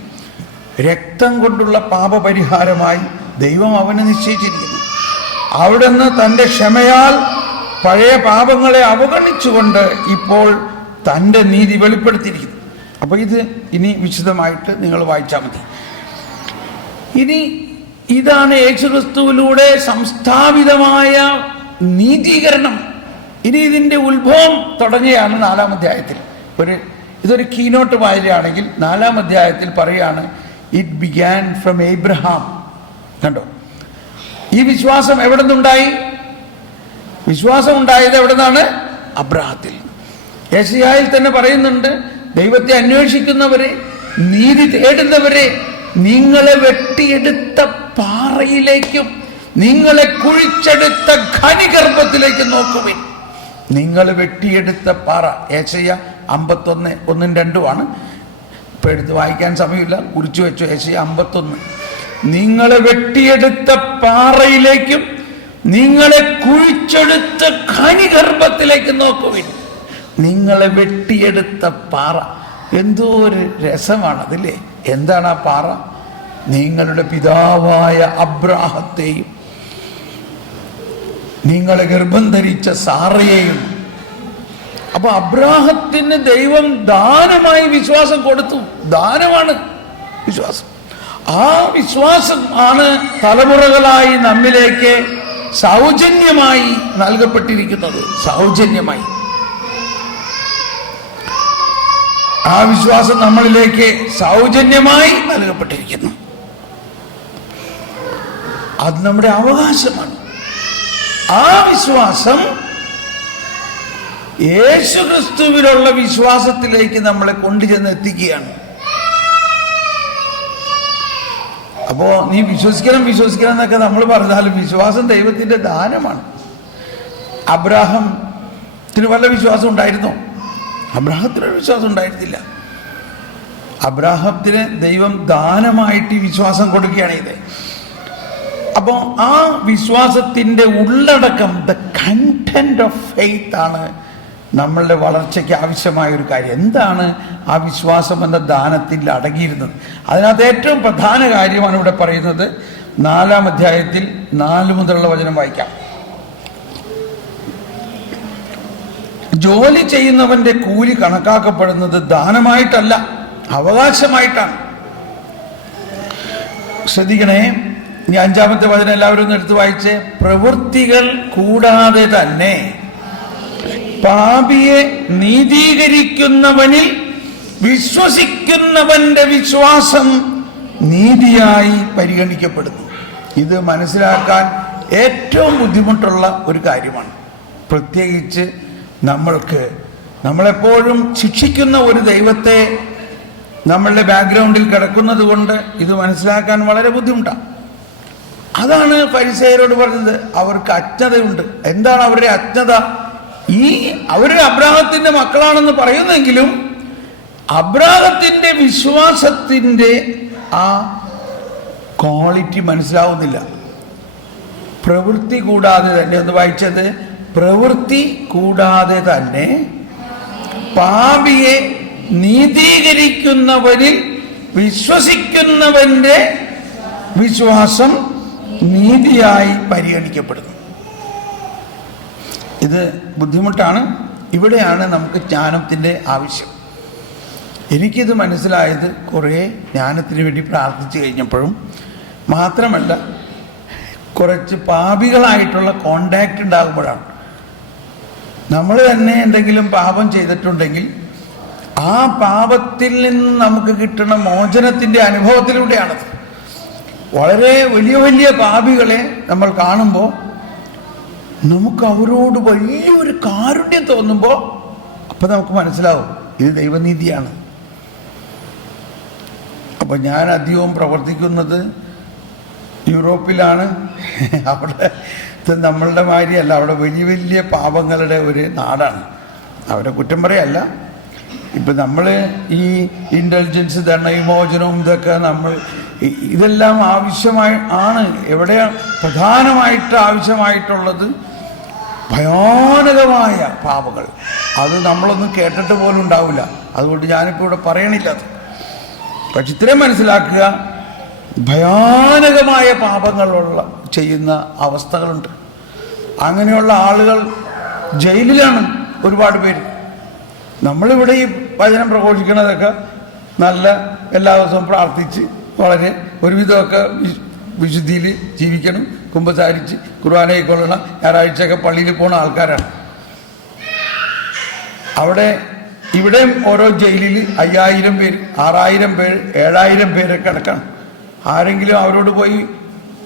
രക്തം കൊണ്ടുള്ള പാപപരിഹാരമായി ദൈവം അവനെ നിശ്ചയിച്ചിരിക്കുന്നു. അവിടുന്ന് തൻ്റെ ക്ഷമയാൽ പഴയ പാപങ്ങളെ അവഗണിച്ചുകൊണ്ട് ഇപ്പോൾ തൻ്റെ നീതി വെളിപ്പെടുത്തിയിരിക്കുന്നു. അപ്പോൾ ഇത് ഇനി വിശദമായിട്ട് നിങ്ങൾ വായിച്ചാൽ മതി. ഇനി ഇതാണ് യേശുക്രിസ്തുവിലൂടെ സംസ്ഥാപിതമായ നീതീകരണം. ഇനി ഇതിൻ്റെ ഉത്ഭവം തുടങ്ങിയാണ് 4-ാം അധ്യായത്തിൽ. ഇതൊരു കീനോട്ട് വായനയാണെങ്കിൽ 4-ാം അധ്യായത്തിൽ പറയുകയാണ്, ഇറ്റ് ബിഗാൻ ഫ്രം ഏബ്രഹാം. കണ്ടോ, ഈ വിശ്വാസം എവിടെ നിന്നുണ്ടായി? വിശ്വാസം ഉണ്ടായത് എവിടെ നിന്നാണ്? അബ്രാഹത്തിൽ. യെശയ്യായിൽ തന്നെ പറയുന്നുണ്ട്, ദൈവത്തെ അന്വേഷിക്കുന്നവരെ, നീതി തേടുന്നവരെ, നിങ്ങളെ വെട്ടിയെടുത്ത പാറയിലേക്കും നിങ്ങളെ കുഴിച്ചെടുത്ത ഖനിഗർഭത്തിലേക്കും നോക്കുവിൻ. നിങ്ങൾ വെട്ടിയെടുത്ത പാറ. യെശയ്യാ 51:1-2 ഇപ്പൊ എടുത്ത് വായിക്കാൻ സമയമില്ല, കുറിച്ചു വെച്ചു. യെശയ്യാ 51. നിങ്ങളെ വെട്ടിയെടുത്ത പാറയിലേക്കും നിങ്ങളെ കുഴിച്ചെടുത്ത ഖനിഗർഭത്തിലേക്ക് നോക്കുവിൻ. നിങ്ങളെ വെട്ടിയെടുത്ത പാറ. എന്തോ ഒരു രസമാണതില്ലേ? എന്താണ് ആ പാറ? നിങ്ങളുടെ പിതാവായ അബ്രാഹത്തെയും നിങ്ങളെ ഗർഭം ധരിച്ച സാറയെയും. അപ്പൊ അബ്രാഹത്തിന് ദൈവം ദാനമായി വിശ്വാസം കൊടുത്തു. ദാനമാണ് വിശ്വാസം. ആ വിശ്വാസം ആണ് തലമുറകളായി നമ്മിലേക്ക് സൗജന്യമായി നൽകപ്പെട്ടിരിക്കുന്നത്. സൗജന്യമായി ആ വിശ്വാസം നമ്മളിലേക്ക് സൗജന്യമായി നൽകപ്പെട്ടിരിക്കുന്നു. അത് നമ്മുടെ അവകാശമാണ്. ആ വിശ്വാസം യേശുക്രിസ്തുവിലുള്ള വിശ്വാസത്തിലേക്ക് നമ്മളെ കൊണ്ടുചെന്ന് എത്തിക്കുകയാണ്. അപ്പോ നീ വിശ്വസിക്കണം എന്നൊക്കെ നമ്മൾ പറഞ്ഞാലും വിശ്വാസം ദൈവത്തിന്റെ ദാനമാണ്. അബ്രാഹത്തിന് വല്ല വിശ്വാസം ഉണ്ടായിരുന്നോ? അബ്രാഹത്തിനൊരു വിശ്വാസം ഉണ്ടായിരുന്നില്ല. അബ്രാഹത്തിന് ദൈവം ദാനമായിട്ട് ഈ വിശ്വാസം കൊടുക്കുകയാണ് ഇത്. അപ്പോൾ ആ വിശ്വാസത്തിന്റെ ഉള്ളടക്കം, ദ കണ്ടന്റ് ഓഫ് ഫെയ്ത്ത് ആണ് നമ്മളുടെ വളർച്ചയ്ക്ക് ആവശ്യമായ ഒരു കാര്യം. എന്താണ് ആ വിശ്വാസം എന്ന ദാനത്തിൽ അടങ്ങിയിരുന്നത്? അതിനകത്ത് ഏറ്റവും പ്രധാന കാര്യമാണ് ഇവിടെ പറയുന്നത്. 4-ാം അധ്യായത്തിൽ 4 മുതലുള്ള വചനം വായിക്കാം. ജോലി ചെയ്യുന്നവന്റെ കൂലി കണക്കാക്കപ്പെടുന്നത് ദാനമായിട്ടല്ല, അവകാശമായിട്ടാണ്. ശ്രദ്ധിക്കണേ. ഇനി 5-ാമത്തെ വചനം എല്ലാവരും ഒന്ന് എടുത്ത് വായിച്ചേ. പ്രവൃത്തികൾ കൂടാതെ തന്നെ പാപിയെ നീതീകരിക്കുന്നവനിൽ വിശ്വസിക്കുന്നവന്റെ വിശ്വാസം നീതിയായി പരിഗണിക്കപ്പെടുന്നു. ഇത് മനസ്സിലാക്കാൻ ഏറ്റവും ബുദ്ധിമുട്ടുള്ള ഒരു കാര്യമാണ്. പ്രത്യേകിച്ച് നമ്മളെപ്പോഴും ശിക്ഷിക്കുന്ന ഒരു ദൈവത്തെ നമ്മളുടെ ബാക്ക്ഗ്രൗണ്ടിൽ കിടക്കുന്നത് കൊണ്ട് ഇത് മനസ്സിലാക്കാൻ വളരെ ബുദ്ധിമുട്ടാണ്. അതാണ് ഫരിസേയരോട് പറഞ്ഞത്. അവർക്ക് അജ്ഞതയുണ്ട്. എന്താണ് അവരുടെ അജ്ഞത? അവര് അബ്രാഹത്തിന്റെ മക്കളാണെന്ന് പറയുന്നെങ്കിലും അബ്രാഹത്തിന്റെ വിശ്വാസത്തിന്റെ ആ ക്വാളിറ്റി മനസ്സിലാവുന്നില്ല. പ്രവൃത്തി കൂടാതെ തന്നെ, ഒന്ന് വായിച്ചത്, പ്രവൃത്തി കൂടാതെ തന്നെ പാപിയെ നീതീകരിക്കുന്നവനിൽ വിശ്വസിക്കുന്നവന്റെ വിശ്വാസം നീതിയായി പരിഗണിക്കപ്പെടുന്നു. ഇത് ബുദ്ധിമുട്ടാണ്. ഇവിടെയാണ് നമുക്ക് ജ്ഞാനത്തിൻ്റെ ആവശ്യം. എനിക്കിത് മനസ്സിലായത് കുറേ ജ്ഞാനത്തിന് വേണ്ടി പ്രാർത്ഥിച്ചു കഴിഞ്ഞപ്പോഴും മാത്രമല്ല, കുറച്ച് പാപികളായിട്ടുള്ള കോണ്ടാക്റ്റ് ഉണ്ടാകുമ്പോഴാണ്. നമ്മൾ തന്നെ എന്തെങ്കിലും പാപം ചെയ്തിട്ടുണ്ടെങ്കിൽ ആ പാപത്തിൽ നിന്ന് നമുക്ക് കിട്ടുന്ന മോചനത്തിൻ്റെ അനുഭവത്തിലൂടെയാണത്. വളരെ വലിയ വലിയ പാപികളെ നമ്മൾ കാണുമ്പോൾ നമുക്ക് അവരോട് വലിയൊരു കാരുണ്യം തോന്നുമ്പോൾ അപ്പം നമുക്ക് മനസ്സിലാവും ഇത് ദൈവനീതിയാണ്. അപ്പം ഞാൻ അധികവും പ്രവർത്തിക്കുന്നത് യൂറോപ്പിലാണ്. അവിടെ നമ്മളുടെ മാതിരിയല്ല, അവിടെ വലിയ വലിയ പാപങ്ങളുടെ ഒരു നാടാണ്. അവരെ കുറ്റം പറയല്ല. ഇപ്പം നമ്മൾ ഈ ഇൻ്റലിജൻസ് വിമോചനവും ഇതൊക്കെ ഇതെല്ലാം ആണ്. എവിടെയാണ് പ്രധാനമായിട്ട് ആവശ്യമായിട്ടുള്ളത്? ഭയാനകമായ പാപങ്ങൾ. അത് നമ്മളൊന്നും കേട്ടിട്ട് പോലും ഉണ്ടാവില്ല. അതുകൊണ്ട് ഞാനിപ്പോൾ ഇവിടെ പറയണില്ല അത്. പക്ഷെ ഇത്രയും മനസ്സിലാക്കുക, ഭയാനകമായ പാപങ്ങളുള്ള ചെയ്യുന്ന അവസ്ഥകളുണ്ട്. അങ്ങനെയുള്ള ആളുകൾ ജയിലിലാണ് ഒരുപാട് പേര്. നമ്മളിവിടെ ഈ വചനം പ്രഘോഷിക്കുന്നതൊക്കെ നല്ല എല്ലാ ദിവസവും പ്രാർത്ഥിച്ച് വളരെ ഒരുവിധമൊക്കെ വിശുദ്ധിയിൽ ജീവിക്കണം, കുമ്പസാരിച്ച് കുർബാനയിൽ കൊള്ളണം, ഞായറാഴ്ചയൊക്കെ പള്ളിയിൽ പോകുന്ന ആൾക്കാരാണ്. ഇവിടെ ഓരോ ജയിലിൽ 5000 പേര്, 6000 പേര്, 7000 പേരൊക്കെ കിടക്കണം. ആരെങ്കിലും അവരോട് പോയി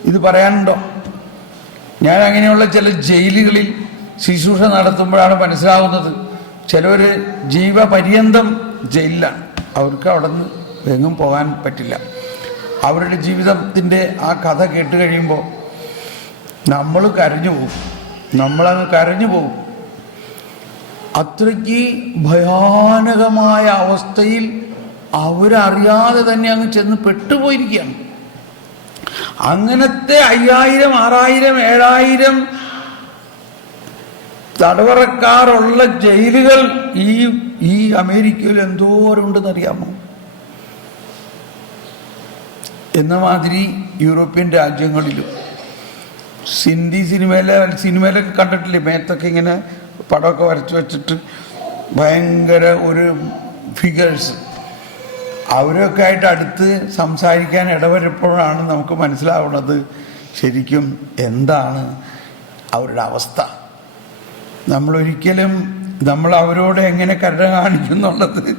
ഇത് പറയാനുണ്ടോ? ഞാൻ അങ്ങനെയുള്ള ചില ജയിലുകളിൽ ശുശ്രൂഷ നടത്തുമ്പോഴാണ് മനസ്സിലാവുന്നത്, ചിലർ ജീവപര്യന്തം ജയിലിലാണ്. അവർക്ക് അവിടെ നിന്ന് എങ്ങും പോകാൻ പറ്റില്ല. അവരുടെ ജീവിതത്തിൻ്റെ ആ കഥ കേട്ട് കഴിയുമ്പോൾ നമ്മൾ കരഞ്ഞു പോകും. നമ്മളങ്ങ് കരഞ്ഞു പോകും. അത്രയ്ക്ക് ഭയാനകമായ അവസ്ഥയിൽ അവരറിയാതെ തന്നെ അങ്ങ് ചെന്ന് പെട്ടുപോയിരിക്കുകയാണ്. അങ്ങനത്തെ 5000, 6000, 7000 തടവറക്കാരുള്ള ജയിലുകൾ ഈ അമേരിക്കയിൽ എന്തോരമുണ്ടെന്നറിയാമോ? എന്ന മാതിരി യൂറോപ്യൻ രാജ്യങ്ങളിലും ഹിന്ദി സിനിമയിലൊക്കെ കണ്ടിട്ടില്ലേ? മേത്തൊക്കെ ഇങ്ങനെ പടമൊക്കെ വരച്ച് വെച്ചിട്ട് ഭയങ്കര ഒരു ഫിഗേഴ്സ്. അവരൊക്കെ ആയിട്ട് അടുത്ത് സംസാരിക്കാൻ ഇടവരുമ്പോഴാണ് നമുക്ക് മനസ്സിലാവുന്നത് ശരിക്കും എന്താണ് അവരുടെ അവസ്ഥ. നമ്മൾ അവരോട് എങ്ങനെ കരുണ കാണിക്കുന്നുള്ളത്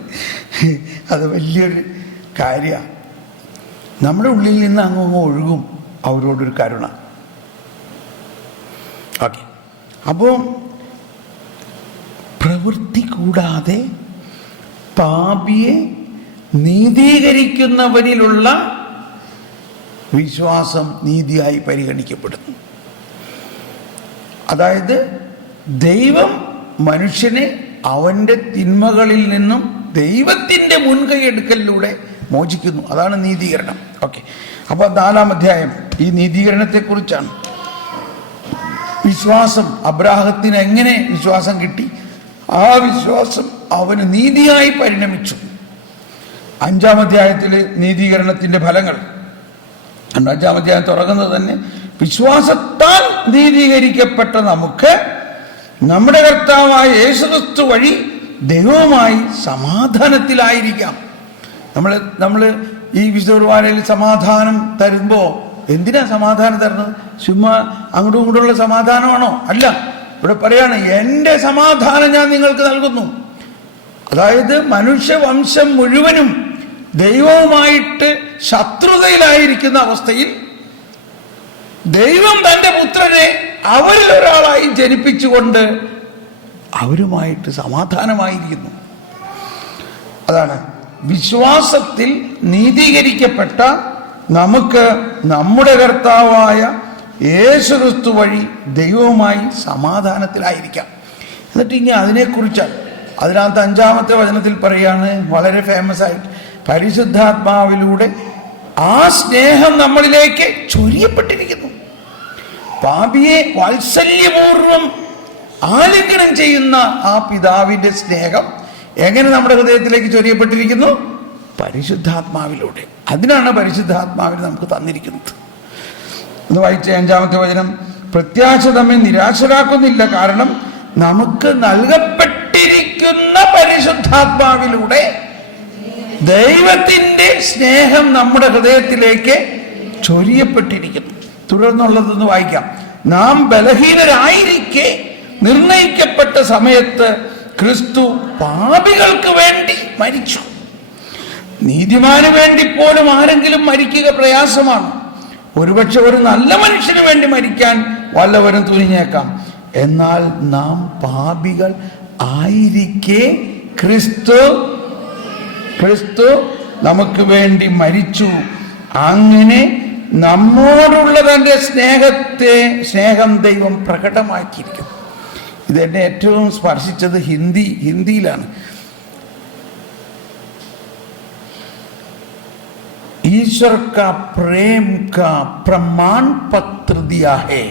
അത് വലിയൊരു കാര്യമാണ്. നമ്മുടെ ഉള്ളിൽ നിന്ന് അങ്ങ് ഒഴുകും അവരോടൊരു കരുണ. ഓക്കെ, അപ്പോൾ പ്രവൃത്തി കൂടാതെ പാപിയെ നീതീകരിക്കുന്നവരിലുള്ള വിശ്വാസം നീതിയായി പരിഗണിക്കപ്പെടുന്നു. അതായത് ദൈവം മനുഷ്യനെ അവൻ്റെ തിന്മകളിൽ നിന്നും ദൈവത്തിൻ്റെ മുൻകൈയെടുക്കലിലൂടെ മോചിക്കുന്നു. അതാണ് നീതീകരണം. ഓക്കെ, അപ്പോൾ 4-ാം അധ്യായം ഈ നീതീകരണത്തെക്കുറിച്ചാണ്. വിശ്വാസം അബ്രാഹത്തിന് എങ്ങനെ വിശ്വാസം കിട്ടി? ആ വിശ്വാസം അവന് നീതിയായി പരിണമിച്ചു. 5-ാം അധ്യായത്തിൽ നീതീകരണത്തിൻ്റെ ഫലങ്ങൾ. 5-ാം അധ്യായം തുടങ്ങുന്നത് തന്നെ വിശ്വാസത്താൽ നീതീകരിക്കപ്പെട്ട നമുക്ക് നമ്മുടെ കർത്താവായ യേശുക്രിസ്തു വഴി ദൈവവുമായി സമാധാനത്തിലായിരിക്കാം. നമ്മൾ ഈ വിശുദ്ധ കുർബാനയിൽ സമാധാനം തരുമ്പോൾ എന്തിനാ സമാധാനം തരുന്നത്? ചുമ്മാ അങ്ങോട്ടും ഇങ്ങോട്ടുള്ള സമാധാനമാണോ? അല്ല. ഇവിടെ പറയാണ്, എൻ്റെ സമാധാനം ഞാൻ നിങ്ങൾക്ക് നൽകുന്നു. അതായത് മനുഷ്യവംശം മുഴുവനും ദൈവവുമായിട്ട് ശത്രുതയിലായിരിക്കുന്ന അവസ്ഥയിൽ ദൈവം തൻ്റെ പുത്രനെ അവരിൽ ഒരാളായി ജനിപ്പിച്ചുകൊണ്ട് അവരുമായിട്ട് സമാധാനമായിരിക്കുന്നു. അതാണ് വിശ്വാസത്തിൽ നീതീകരിക്കപ്പെട്ട നമുക്ക് നമ്മുടെ കർത്താവായ യേശുക്രിസ്തു വഴി ദൈവവുമായി സമാധാനത്തിലായിരിക്കാം. എന്നിട്ട് ഇനി അതിനെക്കുറിച്ചാണ് അതിനകത്ത് 5-ാമത്തെ വചനത്തിൽ പറയാണ്, വളരെ ഫേമസ് ആയിട്ട്, പരിശുദ്ധാത്മാവിലൂടെ ആ സ്നേഹം നമ്മളിലേക്ക് ചൊരിയപ്പെട്ടിരിക്കുന്നു. പാപിയെ വാത്സല്യപൂർവം ആലിംഗനം ചെയ്യുന്ന ആ പിതാവിൻ്റെ സ്നേഹം എങ്ങനെ നമ്മുടെ ഹൃദയത്തിലേക്ക് ചൊരിയപ്പെട്ടിരിക്കുന്നു? പരിശുദ്ധാത്മാവിലൂടെ. അതിനാണ് പരിശുദ്ധാത്മാവിനെ നമുക്ക് തന്നിരിക്കുന്നത്. ഒന്ന് വായിച്ചേ 5-ാമത്തെ വചനം. പ്രത്യാശ നമ്മെ നിരാശരാക്കുന്നില്ല, കാരണം നമുക്ക് നൽകപ്പെട്ടിരിക്കുന്ന പരിശുദ്ധാത്മാവിലൂടെ ദൈവത്തിന്റെ സ്നേഹം നമ്മുടെ ഹൃദയത്തിലേക്ക് ചൊരിയപ്പെട്ടിരിക്കുന്നു. തുടർന്നുള്ളതെന്ന് വായിക്കാം. നാം ബലഹീനരായിരിക്കെ നിർണയിക്കപ്പെട്ട സമയത്ത് ക്രിസ്തു പാപികൾക്ക് വേണ്ടി മരിച്ചു. നീതിമാന് വേണ്ടി പോലും ആരെങ്കിലും മരിക്കുക പ്രയാസമാണ്. ഒരുപക്ഷെ ഒരു നല്ല മനുഷ്യന് വേണ്ടി മരിക്കാൻ വല്ലവരും തുനിഞ്ഞേക്കാം. എന്നാൽ നാം പാപികൾ ആയിരിക്കെ ക്രിസ്തു നമുക്ക് വേണ്ടി മരിച്ചു. അങ്ങനെ നമ്മോടുള്ള തന്റെ സ്നേഹം ദൈവം പ്രകടമാക്കിയിരിക്കുന്നു. ഇതെന്നെ ഏറ്റവും സ്പർശിച്ചത് ഹിന്ദിയിലാണ്. ईश्वर का प्रेम का प्रमाण पत्र दिया है.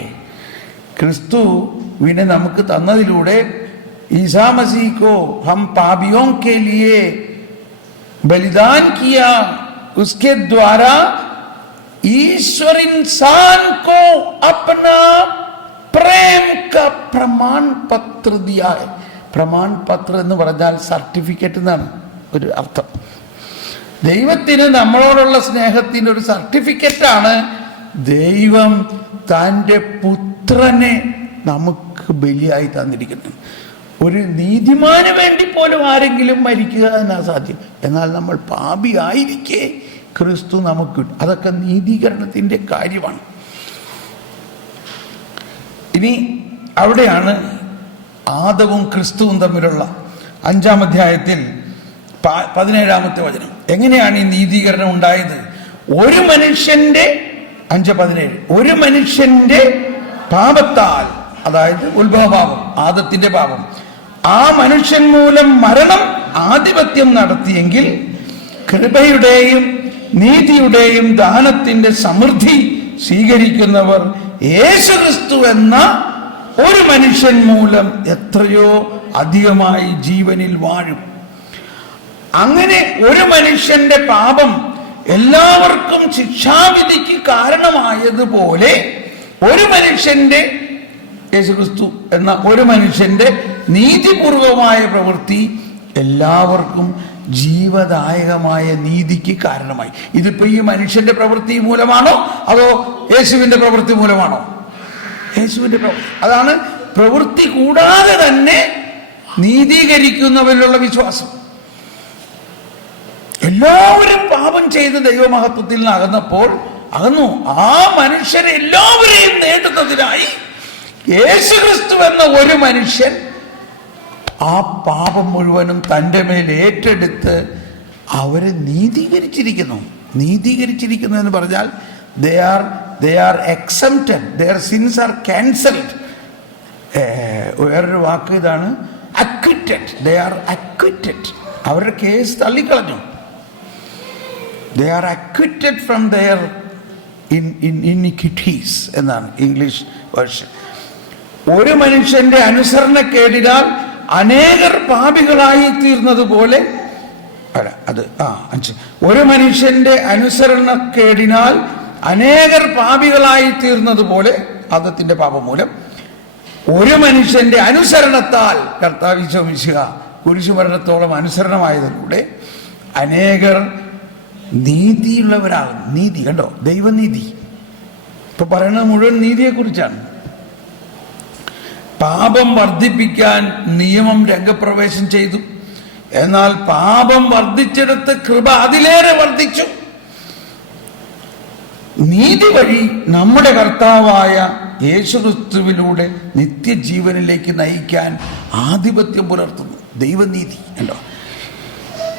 ക്രിസ്തുവിനെ നമുക്ക് തന്നതിലൂടെ ईसा मसीह को हम पापियों के लिए बलिदान किया, उसके द्वारा ईश्वर इंसान को अपना प्रेम का प्रमाण पत्र दिया है. प्रमाण पत्र എന്ന് പറഞ്ഞാൽ സർട്ടിഫിക്കറ്റ് എന്നാണ് ഒരു അർത്ഥം. ദൈവത്തിന് നമ്മളോടുള്ള സ്നേഹത്തിന്റെ ഒരു സർട്ടിഫിക്കറ്റാണ് ദൈവം തൻ്റെ പുത്രനെ നമുക്ക് ബലിയായി തന്നിരിക്കുന്നത്. ഒരു നീതിമാന് വേണ്ടി പോലും ആരെങ്കിലും മരിക്കുക എന്നാ സാധ്യം. എന്നാൽ നമ്മൾ പാപിയായിരിക്കെ ക്രിസ്തു നമുക്ക്, അതൊക്കെ നീതീകരണത്തിന്റെ കാര്യമാണ്. ഇനി അവിടെയാണ് ആദവും ക്രിസ്തുവും തമ്മിലുള്ള 5-ാം അധ്യായത്തിൽ 17-ാമത്തെ വചനം. എങ്ങനെയാണ് ഈ നീതീകരണം ഉണ്ടായത്? ഒരു മനുഷ്യന്റെ 5:17 ഒരു മനുഷ്യന്റെ പാപത്താൽ, അതായത് ഉത്ഭവപാപം, ആദത്തിന്റെ പാപം, ആ മനുഷ്യൻ മൂലം മരണം ആധിപത്യം നടത്തിയെങ്കിൽ കൃപയുടെയും നീതിയുടെയും ദാനത്തിന്റെ സമൃദ്ധി സ്വീകരിക്കുന്നവർ യേശുക്രിസ്തു എന്ന ഒരു മനുഷ്യൻ മൂലം എത്രയോ അധികമായി ജീവനിൽ വാഴും. അങ്ങനെ ഒരു മനുഷ്യന്റെ പാപം എല്ലാവർക്കും ശിക്ഷാവിധിക്ക് കാരണമായതുപോലെ ഒരു മനുഷ്യന്റെ, യേശുക്രിസ്തു എന്ന ഒരു മനുഷ്യന്റെ നീതിപൂർവമായ പ്രവൃത്തി എല്ലാവർക്കും ജീവദായകമായ നീതിക്ക് കാരണമായി. ഇതിപ്പോ ഈ മനുഷ്യന്റെ പ്രവൃത്തി മൂലമാണോ അതോ യേശുവിന്റെ പ്രവൃത്തി മൂലമാണോ? യേശുവിന്റെ പ്രവൃത്തി. അതാണ് പ്രവൃത്തി കൂടാതെ തന്നെ നീതീകരിക്കുന്നവരിലുള്ള വിശ്വാസം. എല്ലാവരും പാപം ചെയ്ത് ദൈവമഹത്വത്തിൽ നിന്ന് അകന്നു. ആ മനുഷ്യരെ എല്ലാവരെയും നേടുന്നതിനായി യേശുക്രിസ്തു എന്ന ഒരു മനുഷ്യൻ ആ പാപം മുഴുവനും തൻ്റെ മേൽ ഏറ്റെടുത്ത് അവരെ നീതീകരിച്ചിരിക്കുന്നു. നീതീകരിച്ചിരിക്കുന്നു എന്ന് പറഞ്ഞാൽ they are exempted, their sins are cancelled. വേറൊരു വാക്ക് ഇതാണ്, acquitted. They are acquitted. അവരുടെ കേസ് തള്ളിക്കളഞ്ഞു. They are acquitted from their iniquities എന്നാണ് ഇംഗ്ലീഷ് വേർഷൻ. ഒരു മനുഷ്യന്റെ അനുസരണക്കേടിനാൽ അനേകർ പാപികളായി തീർന്നതുപോലെ, ഒരു മനുഷ്യന്റെ അനുസരണക്കേടിനാൽ അനേകർ പാപികളായി തീർന്നതുപോലെ, ആദത്തിന്റെ പാപം മൂലം ഒരു മനുഷ്യന്റെ അനുസരണത്താൽ കർത്താവ് ഈശോ മിശിഹ കുരിശുമരണത്തോളം അനുസരണമായതിലൂടെ അനേകർ നീതിയുള്ളവരാകും. നീതി കണ്ടോ, ദൈവനീതി. ഇപ്പൊ പറയുന്നത് മുഴുവൻ നീതിയെക്കുറിച്ചാണ്. പാപം വർദ്ധിപ്പിക്കാൻ നിയമം രംഗപ്രവേശം ചെയ്തു. എന്നാൽ പാപം വർദ്ധിച്ചെടുത്ത് കൃപ അതിലേറെ വർദ്ധിച്ചു. നീതി വഴി നമ്മുടെ കർത്താവായ യേശുക്രിസ്തുവിലൂടെ നിത്യജീവനിലേക്ക് നയിക്കാൻ ആധിപത്യം പുലർത്തുന്നു ദൈവനീതി. കണ്ടോ.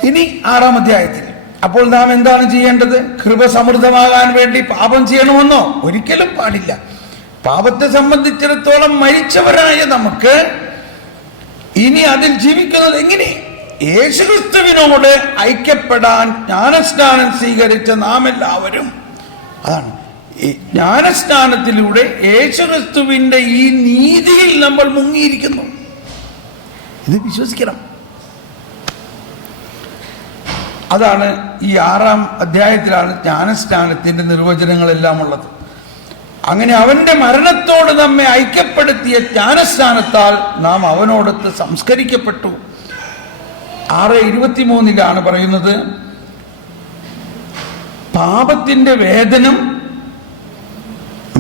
ഇനി 6-ാം അധ്യായത്തിൽ അപ്പോൾ നാം എന്താണ് ചെയ്യേണ്ടത്? കൃപ സമൃദ്ധമാകാൻ വേണ്ടി പാപം ചെയ്യണമെന്നോ? ഒരിക്കലും പാടില്ല. പാപത്തെ സംബന്ധിച്ചിടത്തോളം മരിച്ചവരായ നമുക്ക് ഇനി അതിൽ ജീവിക്കുന്നത് എങ്ങനെ? യേശുക്രിസ്തുവിനോട് ഐക്യപ്പെടാൻ ജ്ഞാനസ്നാനം സ്വീകരിച്ച നാം എല്ലാവരും, അതാണ് ജ്ഞാനസ്നാനത്തിലൂടെ യേശുക്രിസ്തുവിന്റെ ഈ നീതിയിൽ നമ്മൾ മുങ്ങിയിരിക്കുന്നു. ഇത് വിശ്വസിക്കണം. അതാണ് ഈ 6-ാം അധ്യായത്തിലാണ് ജ്ഞാനസ്നാനത്തിന്റെ നിർവചനങ്ങളെല്ലാം ഉള്ളത്. അങ്ങനെ അവന്റെ മരണത്തോട് നമ്മെ ഐക്യപ്പെടുത്തിയ ജ്ഞാനസ്നാനത്താൽ നാം അവനോടൊത്ത് സംസ്കരിക്കപ്പെട്ടു. 6:23 പറയുന്നത്, പാപത്തിന്റെ വേതനം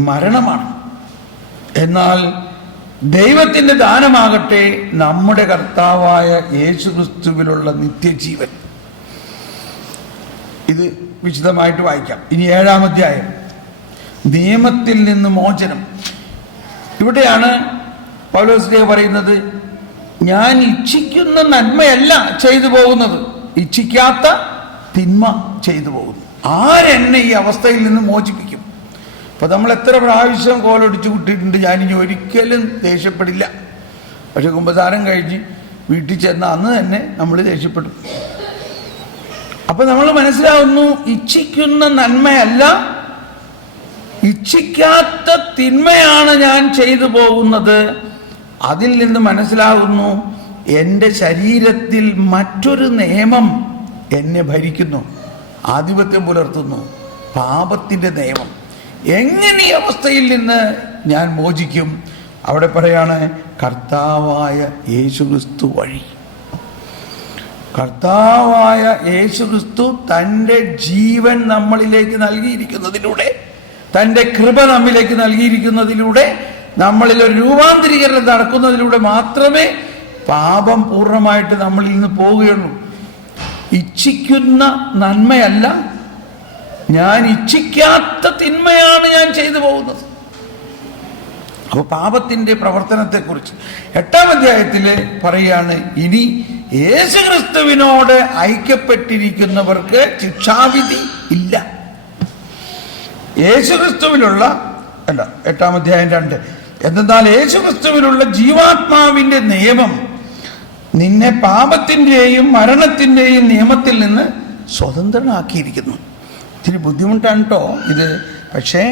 മരണമാണ്, എന്നാൽ ദൈവത്തിന്റെ ദാനമാകട്ടെ നമ്മുടെ കർത്താവായ യേശുക്രിസ്തുവിലുള്ള നിത്യജീവൻ. ഇത് വിശദമായിട്ട് വായിക്കാം. ഇനി 7-ാം അധ്യായം, നിയമത്തിൽ നിന്ന് മോചനം. ഇവിടെയാണ് പൗലോസ് പറയുന്നത്, ഞാൻ ഇച്ഛിക്കുന്ന നന്മയല്ല ചെയ്തു പോകുന്നത്, ഇച്ഛിക്കാത്ത തിന്മ ചെയ്തു പോകുന്നു. ആരെന്നെ ഈ അവസ്ഥയിൽ നിന്ന് മോചിപ്പിക്കും? അപ്പൊ നമ്മൾ എത്ര പ്രാവശ്യം കോലൊടിച്ചു വിട്ടിട്ടുണ്ട്. ഞാനിനി ഒരിക്കലും ദേഷ്യപ്പെടില്ല. പക്ഷെ കുമ്പസാരം കഴിഞ്ഞ് വീട്ടിൽ ചെന്ന അന്ന് തന്നെ നമ്മൾ ദേഷ്യപ്പെടും. അപ്പൊ നമ്മൾ മനസ്സിലാവുന്നു, ഇച്ഛിക്കുന്ന നന്മയല്ല, ഇച്ഛിക്കാത്ത തിന്മയാണ് ഞാൻ ചെയ്തു പോകുന്നത്. അതിൽ നിന്ന് മനസ്സിലാകുന്നു, എൻ്റെ ശരീരത്തിൽ മറ്റൊരു നിയമം എന്നെ ഭരിക്കുന്നു, ആധിപത്യം പുലർത്തുന്നു, പാപത്തിൻ്റെ നിയമം. എങ്ങനെ ഈ അവസ്ഥയിൽ നിന്ന് ഞാൻ മോചിക്കും? അവിടെ പറയാണ്, കർത്താവായ യേശുക്രിസ്തു വഴി. കർത്താവായ യേശുക്രിസ്തു തൻ്റെ ജീവൻ നമ്മളിലേക്ക് നൽകിയിരിക്കുന്നതിലൂടെ, തൻ്റെ കൃപ നമ്മിലേക്ക് നൽകിയിരിക്കുന്നതിലൂടെ, നമ്മളിൽ ഒരു രൂപാന്തരീകരണം നടക്കുന്നതിലൂടെ മാത്രമേ പാപം പൂർണ്ണമായിട്ട് നമ്മളിൽ നിന്ന് പോവുകയുള്ളൂ. ഇച്ഛിക്കുന്ന നന്മയല്ല, ഞാൻ ഇച്ഛിക്കാത്ത തിന്മയാണ് ഞാൻ ചെയ്തു പോകുന്നത്. അപ്പോൾ പാപത്തിന്റെ പ്രവർത്തനത്തെക്കുറിച്ച് 8-ാം അധ്യായത്തിൽ പറയുകയാണ്, ഇനി യേശുക്രിസ്തുവിനോട് ഐക്യപ്പെട്ടിരിക്കുന്നവർക്ക് ശിക്ഷാവിധി ഇല്ല. യേശുക്രിസ്തുവിലുള്ള 8-ാം അധ്യായം 2, എന്നാൽ യേശുക്രിസ്തുവിലുള്ള ജീവാത്മാവിന്റെ നിയമം നിന്നെ പാപത്തിന്റെയും മരണത്തിന്റെയും നിയമത്തിൽ നിന്ന് സ്വതന്ത്രനാക്കിയിരിക്കുന്നു. ഇത്തിരി ബുദ്ധിമുട്ടാണ് കേട്ടോ ഇത്, പക്ഷേ